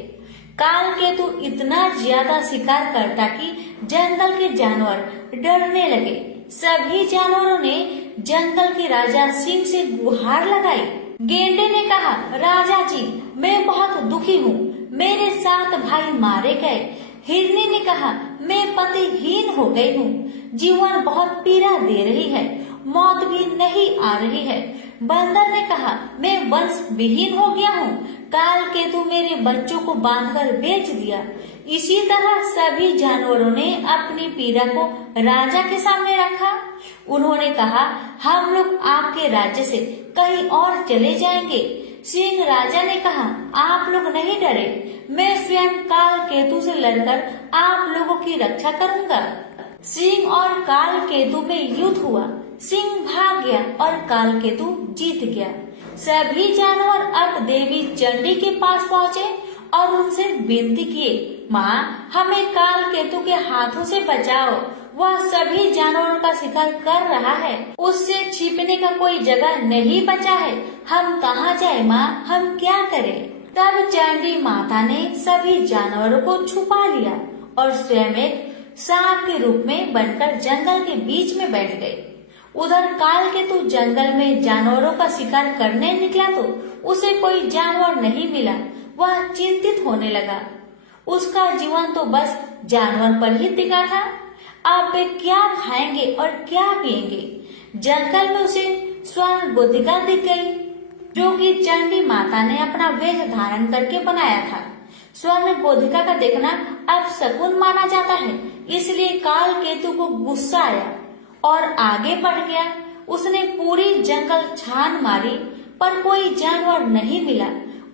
काल केतु इतना ज्यादा शिकार करता कि जंगल के जानवर डरने लगे। सभी जानवरों ने जंगल के राजा सिंह से गुहार लगाई। गेंडे ने कहा, राजा जी, मैं बहुत दुखी हूँ, मेरे 7 भाई मारे गए। हिरनी ने कहा, मैं पतिहीन हो गई हूँ, जीवन बहुत पीड़ा दे रही है, मौत भी नहीं आ रही है। बंदर ने कहा, मैं वंश विहीन हो गया हूँ, काल केतु मेरे बच्चों को बांधकर बेच दिया। इसी तरह सभी जानवरों ने अपनी पीड़ा को राजा के सामने रखा। उन्होंने कहा, हम लोग आपके राज्य से कहीं और चले जाएंगे। सिंह राजा ने कहा, आप लोग नहीं डरे, मैं स्वयं काल केतु से लड़कर आप लोगों की रक्षा करूंगा। सिंह और काल केतु में युद्ध हुआ। सिंह भाग गया और काल केतु जीत गया। सभी जानवर अब देवी चंडी के पास पहुँचे और उनसे विनती किए, माँ, हमें काल केतु के हाथों से बचाओ, वह सभी जानवरों का शिकार कर रहा है, उससे छिपने का कोई जगह नहीं बचा है, हम कहाँ जाए माँ, हम क्या करें। तब चंडी माता ने सभी जानवरों को छुपा लिया और स्वयं एक सांप के रूप में बनकर जंगल के बीच में बैठ गई। उधर काल केतु जंगल में जानवरों का शिकार करने निकला तो उसे कोई जानवर नहीं मिला। वह चिंतित होने लगा। उसका जीवन तो बस जानवर पर ही टिका था। अब वे क्या खाएंगे और क्या पिएंगे। जंगल में उसे स्वर्ण गोधिका दिख गई, जो कि चंडी माता ने अपना वेश धारण करके बनाया था। स्वर्ण गोधिका का देखना अब शकुन माना जाता है, इसलिए काल केतु को गुस्सा आया और आगे बढ़ गया। उसने पूरी जंगल छान मारी पर कोई जानवर नहीं मिला।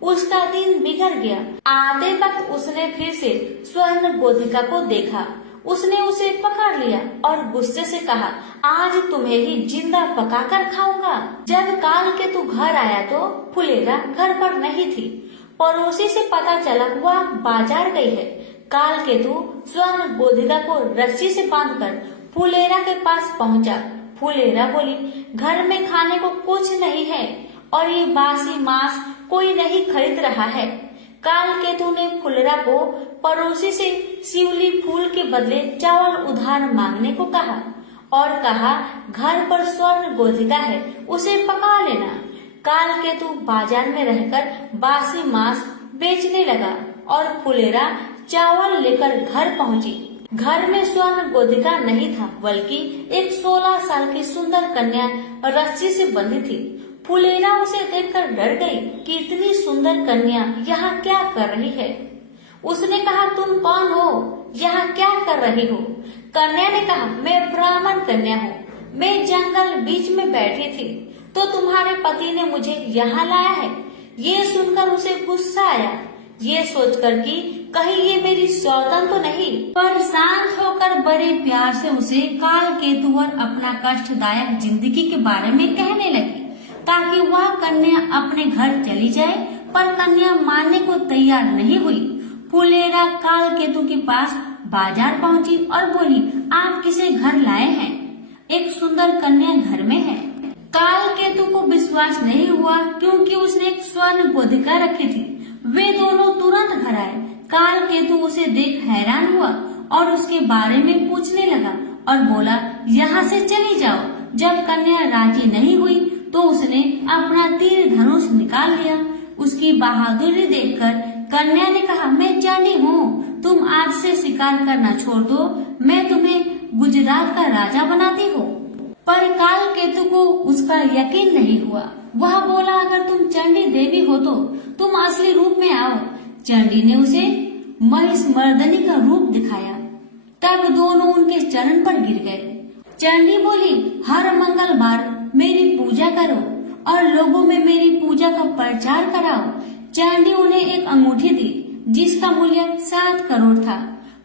उसका दिन बिगड़ गया। आते वक्त उसने फिर से स्वर्ण गोधिका को देखा। उसने उसे पकड़ लिया और गुस्से से कहा, आज तुम्हें ही जिंदा पकाकर खाऊंगा। जब काल केतु घर आया तो फुलेरा घर पर नहीं थी। पड़ोसी से पता चला वह बाजार गई है। काल केतु स्वर्ण गोधिका को रस्सी से बांधकर फुलेरा के पास पहुंचा। फुलेरा बोली, घर में खाने को कुछ नहीं है और ये बासी मांस कोई नहीं खरीद रहा है। काल केतु ने फुलेरा को पड़ोसी से शिवली फूल के बदले चावल उधार मांगने को कहा और कहा, घर पर स्वर्ण गोधिका है, उसे पका लेना। काल केतु बाजार में रहकर बासी मांस बेचने लगा और फुलेरा चावल लेकर घर पहुंची। घर में स्वर्ण गोधिका नहीं था, बल्कि एक 16 साल की सुंदर कन्या रस्सी से बंधी थी। फुलेरा उसे देखकर डर गई कि इतनी सुंदर कन्या यहाँ क्या कर रही है। उसने कहा, तुम कौन हो, यहाँ क्या कर रही हो। कन्या ने कहा, मैं ब्राह्मण कन्या हूँ, मैं जंगल बीच में बैठी थी तो तुम्हारे पति ने मुझे यहाँ लाया है। ये सुनकर उसे गुस्सा आया, ये सोचकर कि कहीं ये मेरी सौतन तो नहीं। पर शांत होकर बड़े प्यार से उसे काल केतु और अपना कष्टदायक जिंदगी के बारे में कहने लगी ताकि वह कन्या अपने घर चली जाए। पर कन्या मानने को तैयार नहीं हुई। फुलेरा काल केतु के पास बाजार पहुंची और बोली, आप किसे घर लाए हैं? एक सुंदर कन्या घर में है। काल केतु को विश्वास नहीं हुआ क्योंकि उसने एक स्वर्ण गोधिका रखी थी। वे दोनों तुरंत घर आए। काल केतु उसे देख हैरान हुआ और उसके बारे में पूछने लगा और बोला, यहाँ से चली जाओ। जब कन्या राजी नहीं हुई तो उसने अपना तीर धनुष निकाल लिया। उसकी बहादुरी देखकर कन्या ने कहा, मैं चंडी हूँ, तुम आज से शिकार करना छोड़ दो, मैं तुम्हें गुजरात का राजा बनाती हूँ। पर काल केतु को उसका यकीन नहीं हुआ। वह बोला, अगर तुम चंडी देवी हो तो तुम असली रूप में आओ। चंडी ने उसे महिष मर्दनी का रूप दिखाया। तब दोनों उनके चरण पर गिर गए। चंडी बोली, हर मंगलवार मेरी पूजा करो और लोगों में मेरी पूजा का प्रचार कराओ। चंडी उन्हें एक अंगूठी दी जिसका मूल्य 7 करोड़ था।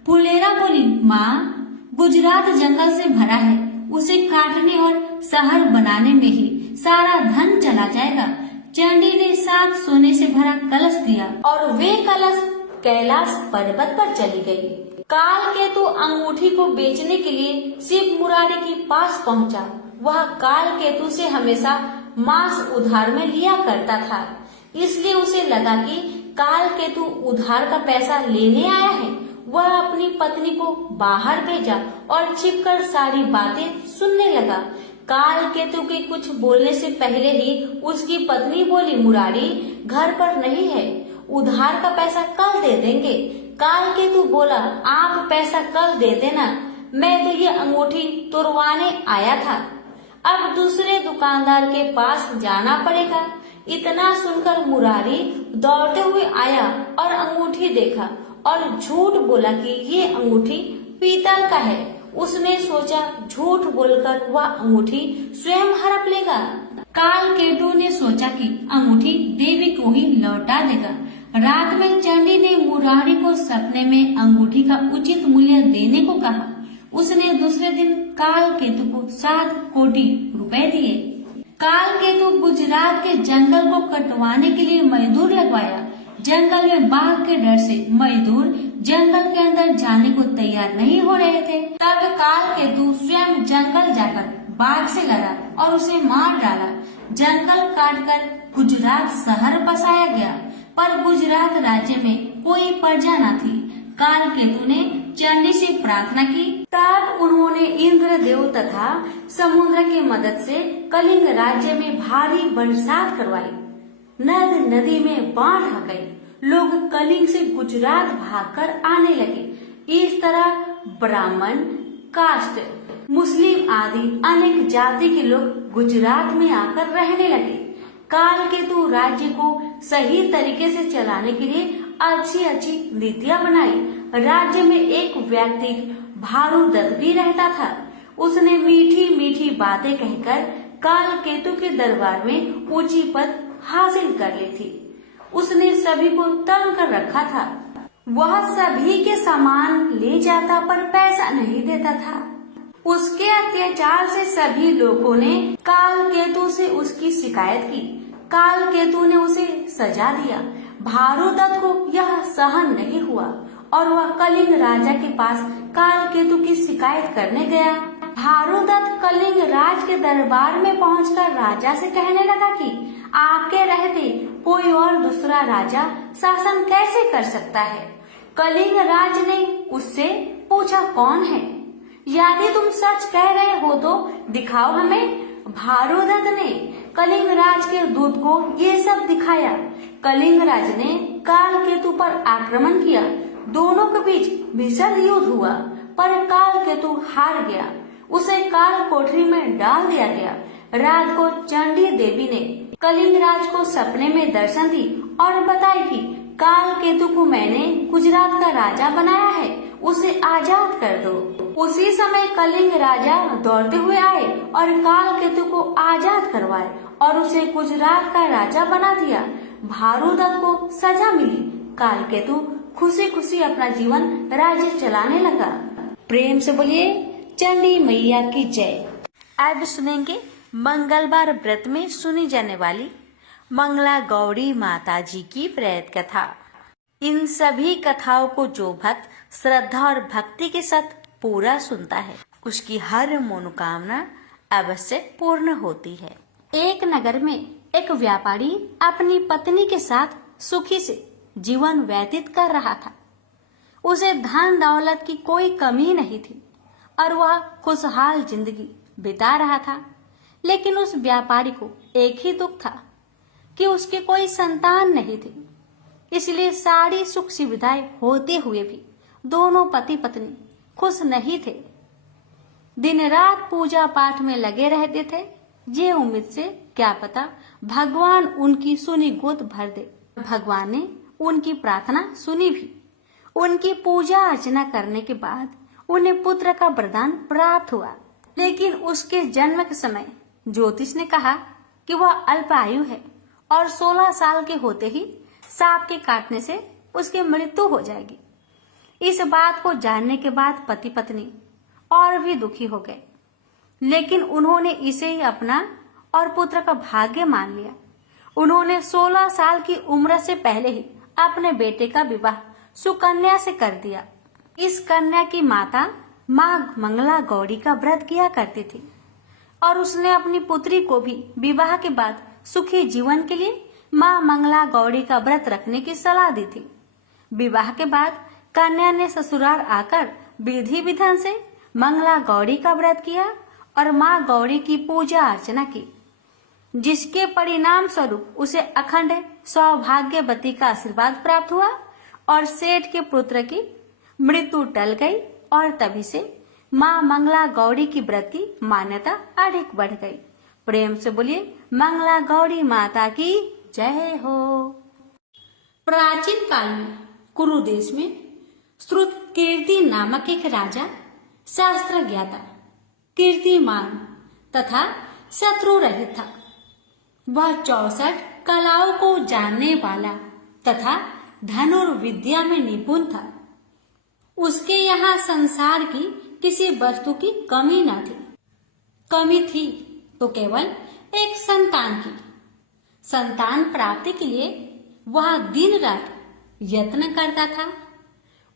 फुलेरा बोली, माँ, गुजरात जंगल से भरा है, उसे काटने और शहर बनाने में ही सारा धन चला जाएगा। चंडी ने 7 सोने से भरा कलश दिया और वे कलश कैलाश पर्वत पर चली गई। काल केतु अंगूठी को बेचने के लिए शिव मुरारी के पास पहुंचा। वह काल केतु से हमेशा मांस उधार में लिया करता था, इसलिए उसे लगा कि काल केतु उधार का पैसा लेने आया है। वह अपनी पत्नी को बाहर भेजा और छिपकर सारी बातें सुनने लगा। काल केतु के कुछ बोलने से पहले ही उसकी पत्नी बोली, मुरारी घर पर नहीं है, उधार का पैसा कल दे देंगे। काल केतु बोला, आप पैसा कल दे देना, मैं तो ये अंगूठी तुड़वाने आया था, अब दूसरे दुकानदार के पास जाना पड़ेगा। इतना सुनकर मुरारी दौड़ते हुए आया और अंगूठी देखा और झूठ बोला कि ये अंगूठी पीतल का है। उसने सोचा झूठ बोलकर वह अंगूठी स्वयं हड़प लेगा। काल केतु ने सोचा कि अंगूठी देवी को ही लौटा देगा। रात में चंडी ने मुरारी को सपने में अंगूठी का उचित मूल्य देने को कहा। उसने दूसरे दिन काल केतु को 7 कोटि रुपए दिए। काल केतु गुजरात के जंगल को कटवाने के लिए मजदूर लगवाया। जंगल में बाघ के डर से मजदूर जंगल के अंदर जाने को तैयार नहीं हो रहे थे। तब काल केतु स्वयं जंगल जाकर बाघ से लड़ा और उसे मार डाला। जंगल काटकर गुजरात शहर बसाया गया, पर गुजरात राज्य में कोई प्रजा न थी। काल केतु ने चंडी से प्रार्थना की, तब उन्होंने इंद्रदेव तथा समुद्र की मदद से कलिंग राज्य में भारी बरसात करवाई। नद नदी में बाढ़ आ गई। लोग कलिंग से गुजरात भागकर आने लगे। इस तरह ब्राह्मण, कास्ट, मुस्लिम आदि अनेक जाति के लोग गुजरात में आकर रहने लगे। काल केतु राज्य को सही तरीके से चलाने के लिए अच्छी अच्छी नीतियां बनाई। राज्य में एक व्यक्ति भारू दत्त भी रहता था। उसने मीठी मीठी बातें कहकर काल केतु के दरबार में ऊंची पद हासिल कर ली थी। उसने सभी को तंग कर रखा था। वह सभी के सामान ले जाता पर पैसा नहीं देता था। उसके अत्याचार से सभी लोगों ने काल केतु से उसकी शिकायत की। काल केतु ने उसे सजा दिया। भारू दत्त को यह सहन नहीं हुआ और वह कलिंग राजा के पास काल केतु की शिकायत करने गया। भारू दत्त कलिंग राज के दरबार में पहुंचकर राजा से कहने लगा कि आपके रहते कोई और दूसरा राजा शासन कैसे कर सकता है। कलिंग राज ने उससे पूछा, कौन है? यदि तुम सच कह रहे हो तो दिखाओ हमें। भारू दत्त ने कलिंग राज के दूत को ये सब दिखाया। कलिंग राज ने काल केतु पर आक्रमण किया। दोनों के बीच भीषण युद्ध हुआ, पर काल केतु हार गया। उसे काल कोठरी में डाल दिया गया। रात को चंडी देवी ने कलिंग राज को सपने में दर्शन दी और बताई कि काल केतु को मैंने गुजरात का राजा बनाया है, उसे आजाद कर दो। उसी समय कलिंग राजा दौड़ते हुए आए और काल केतु को आजाद करवाए और उसे गुजरात का राजा बना दिया। भारू दत्त को सजा मिली। काल केतु खुशी खुशी अपना जीवन राज्य चलाने लगा। प्रेम से बोलिए चंडी मैया की जय। अब सुनेंगे मंगलवार व्रत में सुनी जाने वाली मंगला गौरी माता जी की प्रेत कथा। इन सभी कथाओं को जो भक्त श्रद्धा और भक्ति के साथ पूरा सुनता है, उसकी हर मनोकामना अवश्य पूर्ण होती है। एक नगर में एक व्यापारी अपनी पत्नी के साथ सुखी से जीवन व्यतीत कर रहा था। उसे धन दौलत की कोई कमी नहीं थी और वह खुशहाल जिंदगी बिता रहा था। लेकिन उस व्यापारी को एक ही दुख था कि उसके कोई संतान नहीं थी। इसलिए सारी सुख सुविधाएं होते हुए भी दोनों पति पत्नी खुश नहीं थे। दिन रात पूजा पाठ में लगे रहते थे, ये उम्मीद से क्या पता भगवान उनकी सुनी गोद भर दे। भगवान ने उनकी प्रार्थना सुनी भी। उनकी पूजा अर्चना करने के बाद उन्हें पुत्र का वरदान प्राप्त हुआ। लेकिन उसके जन्म के समय ज्योतिष ने कहा कि वह अल्पायु है और 16 साल के होते ही सांप के काटने से उसकी मृत्यु हो जाएगी। इस बात को जानने के बाद पति पत्नी और भी दुखी हो गए, लेकिन उन्होंने इसे ही अपना और पुत्र का भाग्य मान लिया। उन्होंने 16 साल की उम्र से पहले ही अपने बेटे का विवाह सुकन्या से कर दिया। इस कन्या की माता मां मंगला गौरी का व्रत किया करती थी और उसने अपनी पुत्री को भी विवाह के बाद सुखी जीवन के लिए मां मंगला गौरी का व्रत रखने की सलाह दी थी। विवाह के बाद कन्या ने ससुराल आकर विधि विधान से मंगला गौरी का व्रत किया और मां गौरी की पूजा अर्चना की, जिसके परिणाम स्वरूप उसे अखंड सौभाग्यवती का आशीर्वाद प्राप्त हुआ और सेठ के पुत्र की मृत्यु टल गई और तभी से मां मंगला गौरी की व्रत की मान्यता अधिक बढ़ गई। प्रेम से बोलिए मंगला गौरी माता की जय हो। प्राचीन काल में कुरु देश में श्रुत कीर्ति नामक एक राजा शास्त्र ज्ञाता, कीर्तिमान तथा शत्रु रहित था। वह 64 कलाओं को जानने वाला तथा धनुर्विद्या में निपुण था। उसके यहाँ संसार की किसी वस्तु की कमी न थी। कमी थी तो केवल एक संतान की। संतान प्राप्ति के लिए वह दिन रात यत्न करता था।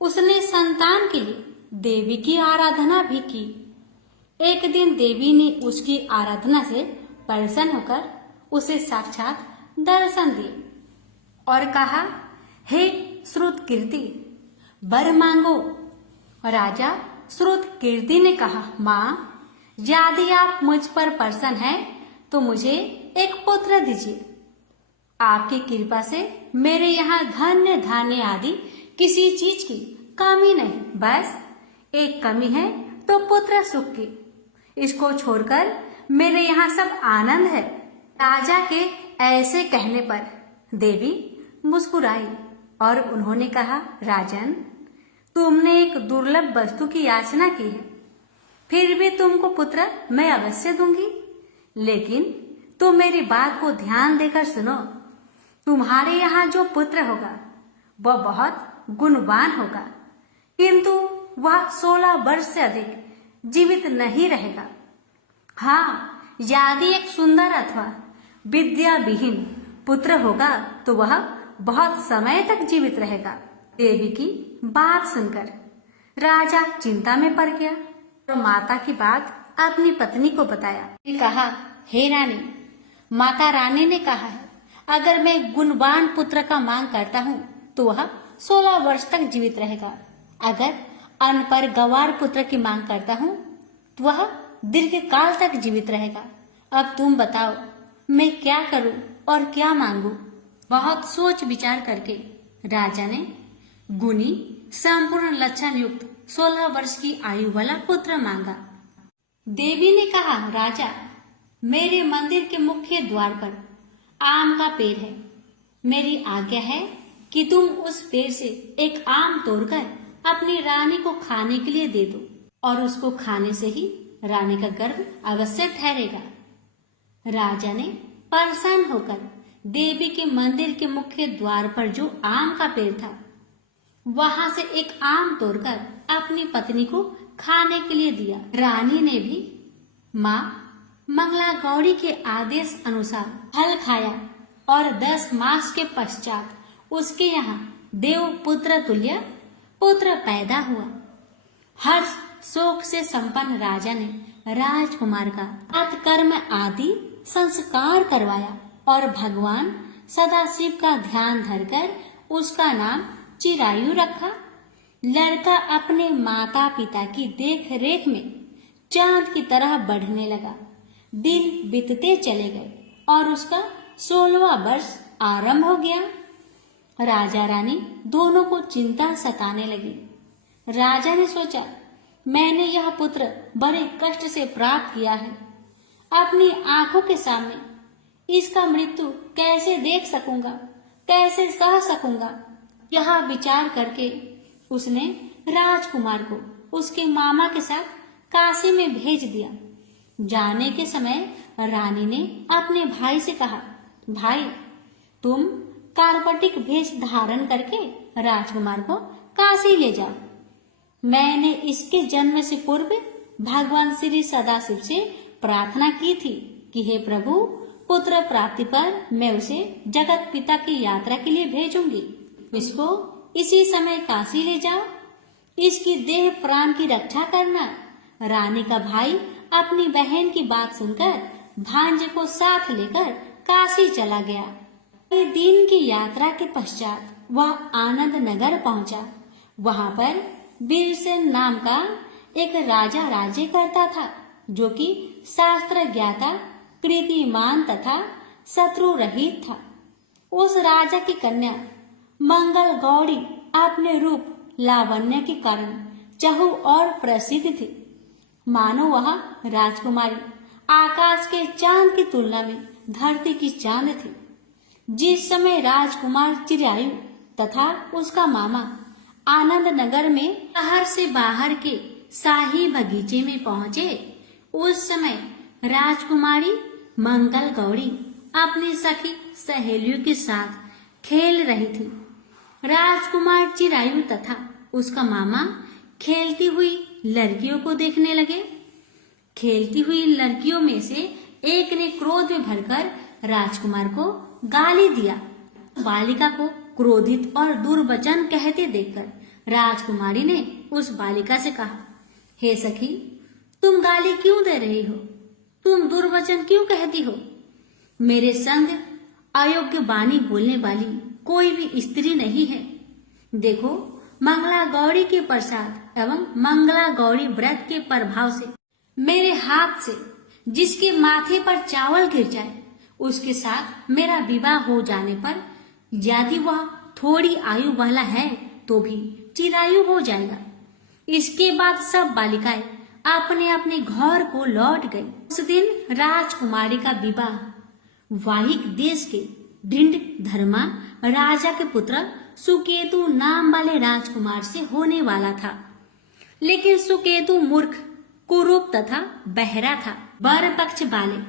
उसने संतान के लिए देवी की आराधना भी की। एक दिन देवी ने उसकी आराधना से प्रसन्न होकर उसे साक्षात दर्शन दिए और कहा, हे श्रुत कीर्ति, वर मांगो। राजा श्रुत कीर्ति ने कहा, माँ, यदि आप मुझ पर प्रसन्न हैं तो मुझे एक पुत्र दीजिए। आपकी कृपा से मेरे यहाँ धन्य धान्य आदि किसी चीज की कमी नहीं, बस एक कमी है तो पुत्र सुख की। इसको छोड़कर मेरे यहाँ सब आनंद है। राजा के ऐसे कहने पर देवी मुस्कुराई और उन्होंने कहा, राजन, तुमने एक दुर्लभ वस्तु की याचना की है, फिर भी तुमको पुत्र मैं अवश्य दूंगी। लेकिन तुम मेरी बात को ध्यान देकर सुनो। तुम्हारे यहाँ जो पुत्र होगा वह बहुत गुणवान होगा, किंतु वह 16 वर्ष से अधिक जीवित नहीं रहेगा। हाँ, यदि एक सुंदर अथवा विद्या विहीन पुत्र होगा तो वह बहुत समय तक जीवित रहेगा। देवी की बात सुनकर राजा चिंता में पड़ गया और माता की बात अपनी पत्नी को बताया। कहा, हे रानी, माता रानी ने कहा है, अगर मैं गुणवान पुत्र का मांग करता हूँ तो वह 16 वर्ष तक जीवित रहेगा। अगर अनपढ़ गंवार पुत्र की मांग करता हूँ तो वह दीर्घ काल तक जीवित रहेगा। अब तुम बताओ मैं क्या करूं और क्या मांगू। बहुत सोच विचार करके राजा ने गुणी संपूर्ण लक्षण युक्त 16 वर्ष की आयु वाला पुत्र मांगा। देवी ने कहा, राजा, मेरे मंदिर के मुख्य द्वार पर आम का पेड़ है। मेरी आज्ञा है कि तुम उस पेड़ से एक आम तोड़कर अपनी रानी को खाने के लिए दे दो और उसको खाने से ही रानी का गर्भ अवश्य ठहरेगा। राजा ने प्रसन्न होकर देवी के मंदिर के मुख्य द्वार पर जो आम का पेड़ था वहां से एक आम तोड़कर अपनी पत्नी को खाने के लिए दिया। रानी ने भी माँ मंगला गौरी के आदेश अनुसार फल खाया और 10 मास के पश्चात उसके यहाँ देव पुत्र तुल्य पुत्र पैदा हुआ। हर्ष शोक से संपन्न राजा ने राजकुमार का अतकर्म आदि संस्कार करवाया और भगवान सदाशिव का ध्यान धरकर उसका नाम चिरायु रखा। लड़का अपने माता पिता की देख रेख में चांद की तरह बढ़ने लगा। दिन बीतते चले गए और उसका 16वां वर्ष आरंभ हो गया। राजा रानी दोनों को चिंता सताने लगी। राजा ने सोचा, मैंने यह पुत्र बड़े कष्ट से प्राप्त किया है, अपनी आंखों के सामने इसका मृत्यु कैसे देख सकूंगा, कैसे सह सकूंगा। यह विचार करके उसने राजकुमार को उसके मामा के साथ काशी में भेज दिया। जाने के समय रानी ने अपने भाई से कहा, भाई, तुम कार्पटिक भेष धारण करके राजकुमार को काशी ले जाओ। मैंने इसके जन्म से पूर्व भगवान श्री सदाशिव से प्रार्थना की थी कि हे प्रभु, पुत्र प्राप्ति पर मैं उसे जगत पिता की यात्रा के लिए भेजूंगी। इसको इसी समय काशी ले जाओ, इसकी देह प्राण की रक्षा करना। रानी का भाई अपनी बहन की बात सुनकर भांजे को साथ लेकर काशी चला गया। कई दिन की यात्रा के पश्चात वह आनंद नगर पहुंचा। वहां पर वीरसेन नाम का एक राजा राज्य करता था, जो कि शास्त्र ज्ञाता, कीर्तिमान तथा शत्रु रहित था। उस राजा की कन्या मंगल गौरी अपने रूप लावण्य के कारण चहु और प्रसिद्ध थी। मानो वह राजकुमारी आकाश के चांद की तुलना में धरती की चांद थी। जिस समय राजकुमार चिरायु तथा उसका मामा आनंद नगर में शहर से बाहर के शाही बगीचे में पहुंचे, उस समय राजकुमारी मंगल गौरी अपनी सखी सहेलियों के साथ खेल रही थी। राजकुमार चिरायु तथा उसका मामा खेलती हुई लड़कियों को देखने लगे। खेलती हुई लड़कियों में से एक ने क्रोध में भरकर राजकुमार को गाली दिया। बालिका को क्रोधित और दुर्वचन कहते देखकर राजकुमारी ने उस बालिका से कहा, हे सखी, तुम गाली क्यों दे रही हो? तुम दुर्वचन क्यों कहती हो? मेरे संग अयोग्य वाणी बोलने वाली कोई भी स्त्री नहीं है। देखो, मंगला गौरी के प्रसाद एवं मंगला गौरी व्रत के प्रभाव से मेरे हाथ से जिसके माथे पर चावल गिर जाए, उसके साथ मेरा विवाह हो जाने पर यदि वह थोड़ी आयु वाला है तो भी चिरायु हो जाएगा। इसके बाद सब बालिकाएं अपने अपने घर को लौट गई। उस दिन राजकुमारी का विवाह वाहिक देश के ढिंड धर्मा राजा के पुत्र सुकेतु नाम वाले राजकुमार से होने वाला था। लेकिन सुकेतु मूर्ख, कुरूप तथा बहरा था। वर पक्ष वाले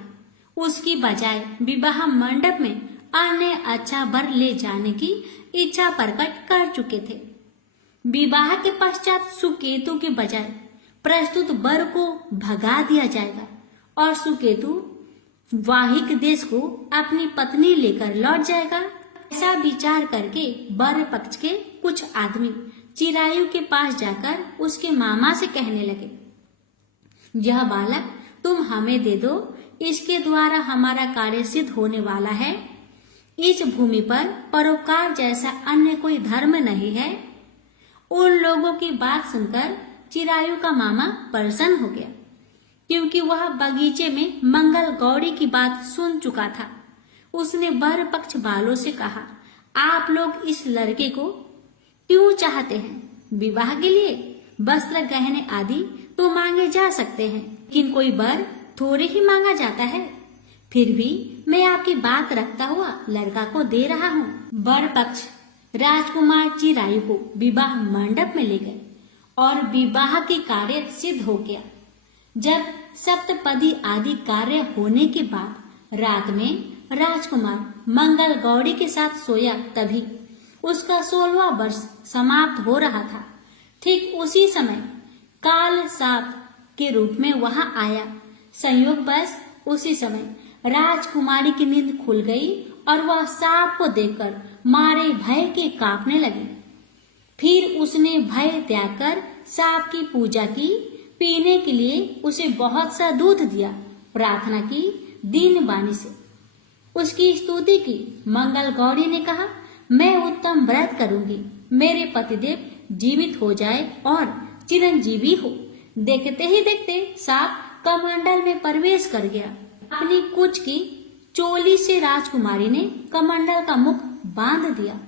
उसकी बजाय विवाह मंडप में अन्य अच्छा वर ले जाने की इच्छा प्रकट कर चुके थे। विवाह के पश्चात सुकेतु के बजाय प्रस्तुत वर को भगा दिया जाएगा और सुकेतु वाहिक देश को अपनी पत्नी लेकर लौट जाएगा। ऐसा विचार करके वर पक्ष के कुछ आदमी चिरायु के पास जाकर उसके मामा से कहने लगे, यह बालक तुम हमें दे दो, इसके द्वारा हमारा कार्य सिद्ध होने वाला है। इस भूमि पर परोपकार जैसा अन्य कोई धर्म नहीं है। उन लोगों की बात सुनकर चिरायु का मामा प्रसन्न हो गया, क्योंकि वह बगीचे में मंगल गौरी की बात सुन चुका था। उसने वर पक्ष वालों से कहा, आप लोग इस लड़के को क्यों चाहते हैं? विवाह के लिए वस्त्र, गहने आदि तो मांगे जा सकते हैं, लेकिन कोई वर थोड़े ही मांगा जाता है। फिर भी मैं आपकी बात रखता हुआ लड़का को दे रहा हूँ। वर पक्ष राजकुमार चिरायु को विवाह मंडप में ले गए और विवाह के कार्य सिद्ध हो गया। जब सप्तपदी आदि कार्य होने के बाद रात में राजकुमार मंगल गौरी के साथ सोया, तभी उसका 16वां वर्ष समाप्त हो रहा था। ठीक उसी समय काल साप के रूप में वहां आया। संयोगवश उसी समय राजकुमारी की नींद खुल गई और वह सांप को देखकर मारे भय के कांपने लगी। फिर उसने भय त्याग कर सांप की पूजा की, पीने के लिए उसे बहुत सा दूध दिया, प्रार्थना की दीन वाणी से, उसकी स्तुति की। मंगल गौरी ने कहा, मैं उत्तम व्रत करूंगी, मेरे पतिदेव जीवित हो जाए और चिरंजीवी हो। देखते ही देखते सांप कमंडल में प्रवेश कर गया। अपनी कुछ की चोली से राजकुमारी ने कमंडल का मुख बांध दिया।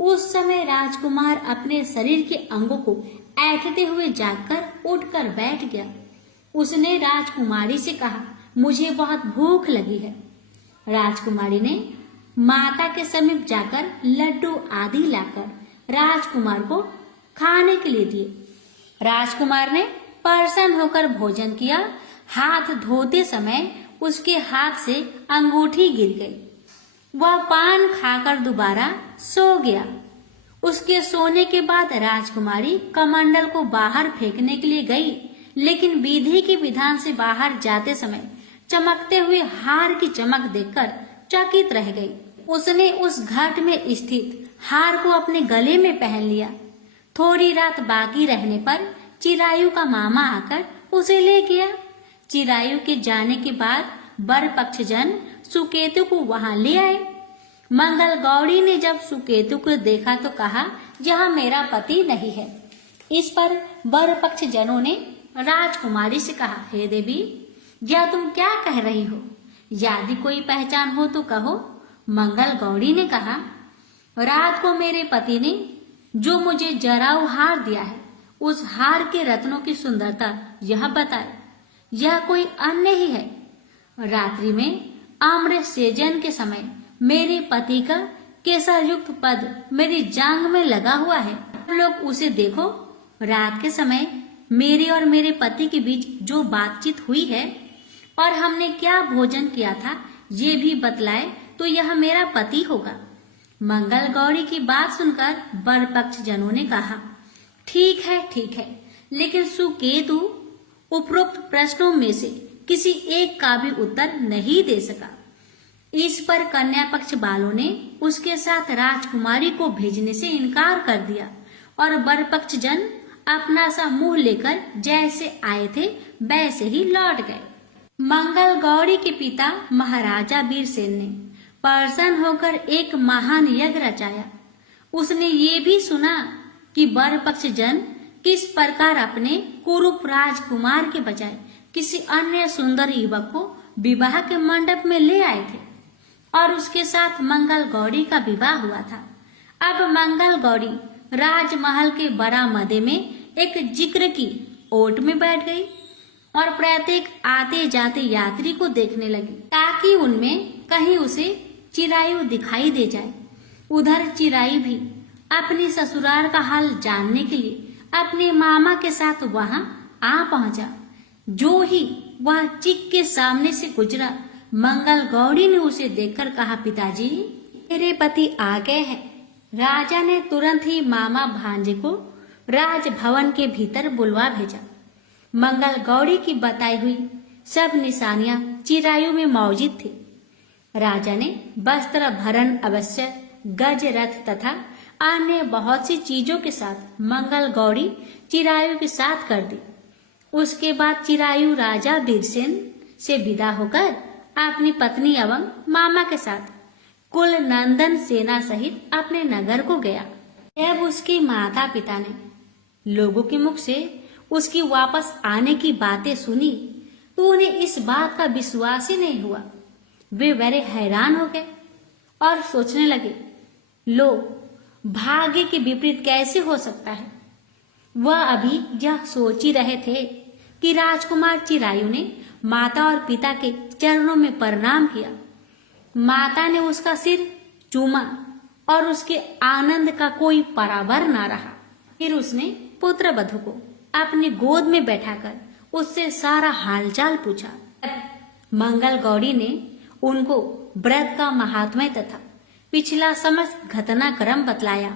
उस समय राजकुमार अपने शरीर के अंगों को ऐंठते हुए जागकर उठकर बैठ गया। उसने राजकुमारी से कहा, मुझे बहुत भूख लगी है। राजकुमारी ने माता के समीप जाकर लड्डू आदि लाकर राजकुमार को खाने के लिए दिए। राजकुमार ने प्रसन्न होकर भोजन किया। हाथ धोते समय उसके हाथ से अंगूठी गिर गई। वह पान खाकर दोबारा सो गया। उसके सोने के बाद राजकुमारी कमंडल को बाहर फेंकने के लिए गई, लेकिन विधि के विधान से बाहर जाते समय चमकते हुए हार की चमक देखकर चकित रह गई। उसने उस घट में स्थित हार को अपने गले में पहन लिया। थोड़ी रात बाकी रहने पर चिरायु का मामा आकर उसे ले गया। चिरायु के जाने के बाद वर पक्ष जन सुकेतु को वहां ले आए। मंगल गौरी ने जब सुकेतु को देखा तो कहा, यह मेरा पति नहीं है। इस पर वर पक्ष जनों ने राजकुमारी से कहा, हे देवी, यह तुम क्या कह रही हो? यदि कोई पहचान हो तो कहो। मंगल गौरी ने कहा, रात को मेरे पति ने जो मुझे जराऊ हार दिया है, उस हार के रत्नों की सुंदरता यह बताए, यह कोई अन्य ही है। रात्रि में आम्र सेजन के समय मेरे पति का केसर युक्त पद मेरी जांग में लगा हुआ है। लोग उसे देखो। रात के समय मेरे और मेरे पति के बीच जो बातचीत हुई है और हमने क्या भोजन किया था, ये भी बतलाए तो यह मेरा पति होगा। मंगल गौरी की बात सुनकर वर पक्ष जनों ने कहा, ठीक है, लेकिन सुकेतु उपरोक्त प्रश्नों में से किसी एक का भी उत्तर नहीं दे सका। इस पर कन्या पक्ष वालों ने उसके साथ राजकुमारी को भेजने से इनकार कर दिया और वर पक्ष जन अपना सा मुंह लेकर जैसे आए थे वैसे ही लौट गए। मंगल गौरी के पिता महाराजा वीरसेन ने प्रसन्न होकर एक महान यज्ञ रचाया। उसने ये भी सुना कि वर पक्ष जन किस प्रकार अपने कुरूप राजकुमार के बजाय किसी अन्य सुंदर युवक को विवाह के मंडप में ले आए थे और उसके साथ मंगल गौरी का विवाह हुआ था। अब मंगल गौरी राजमहल के बरामदे में एक जिक्र की ओट में बैठ गई और प्रत्येक आते जाते यात्री को देखने लगी ताकि उनमें कहीं उसे चिरायु दिखाई दे जाए। उधर चिरायु भी अपनी ससुराल का हाल जानने के लिए अपने मामा के साथ वहां आ पहुंचा। जो ही वह चिक के सामने से गुजरा, मंगल गौरी ने उसे देखकर कहा, पिताजी, मेरे पति आ गए हैं। राजा ने तुरंत ही मामा भांजे को राजभवन के भीतर बुलवा भेजा। मंगल गौरी की बताई हुई सब निशानियां चिरायु में मौजूद थी। राजा ने वस्त्र भरण अवश्य, गज रथ तथा अन्य बहुत सी चीजों के साथ मंगल गौरी चिरायु के साथ कर दी। उसके बाद चिरायु राजा वीरसेन से विदा होकर अपनी पत्नी एवं मामा के साथ कुल नंदन सेना सहित अपने नगर को गया। जब उसके माता पिता ने लोगों के मुख से उसकी वापस आने की बातें सुनी तो उन्हें इस बात का विश्वास ही नहीं हुआ। वे बड़े हैरान हो गए और सोचने लगे, लो, भाग्य के विपरीत कैसे हो सकता है। वह अभी यह सोच ही रहे थे कि राजकुमार चिरायु ने माता और पिता के चरणों में प्रणाम किया। माता ने उसका सिर चूमा और उसके आनंद का कोई परावर ना रहा। फिर उसने पुत्र वधू को अपनी गोद में बैठाकर उससे सारा हालचाल पूछा। मंगल गौरी ने उनको व्रत का महात्म्य तथा पिछला समस्त घटनाक्रम बतलाया।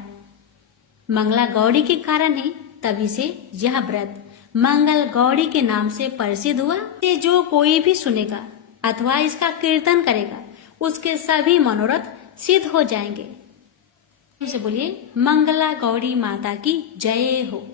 मंगला गौरी के कारण ही तभी से यह व्रत मंगल गौरी के नाम से प्रसिद्ध हुआ। जो कोई भी सुनेगा अथवा इसका कीर्तन करेगा उसके सभी मनोरथ सिद्ध हो जाएंगे। बोलिए मंगला गौरी माता की जय हो।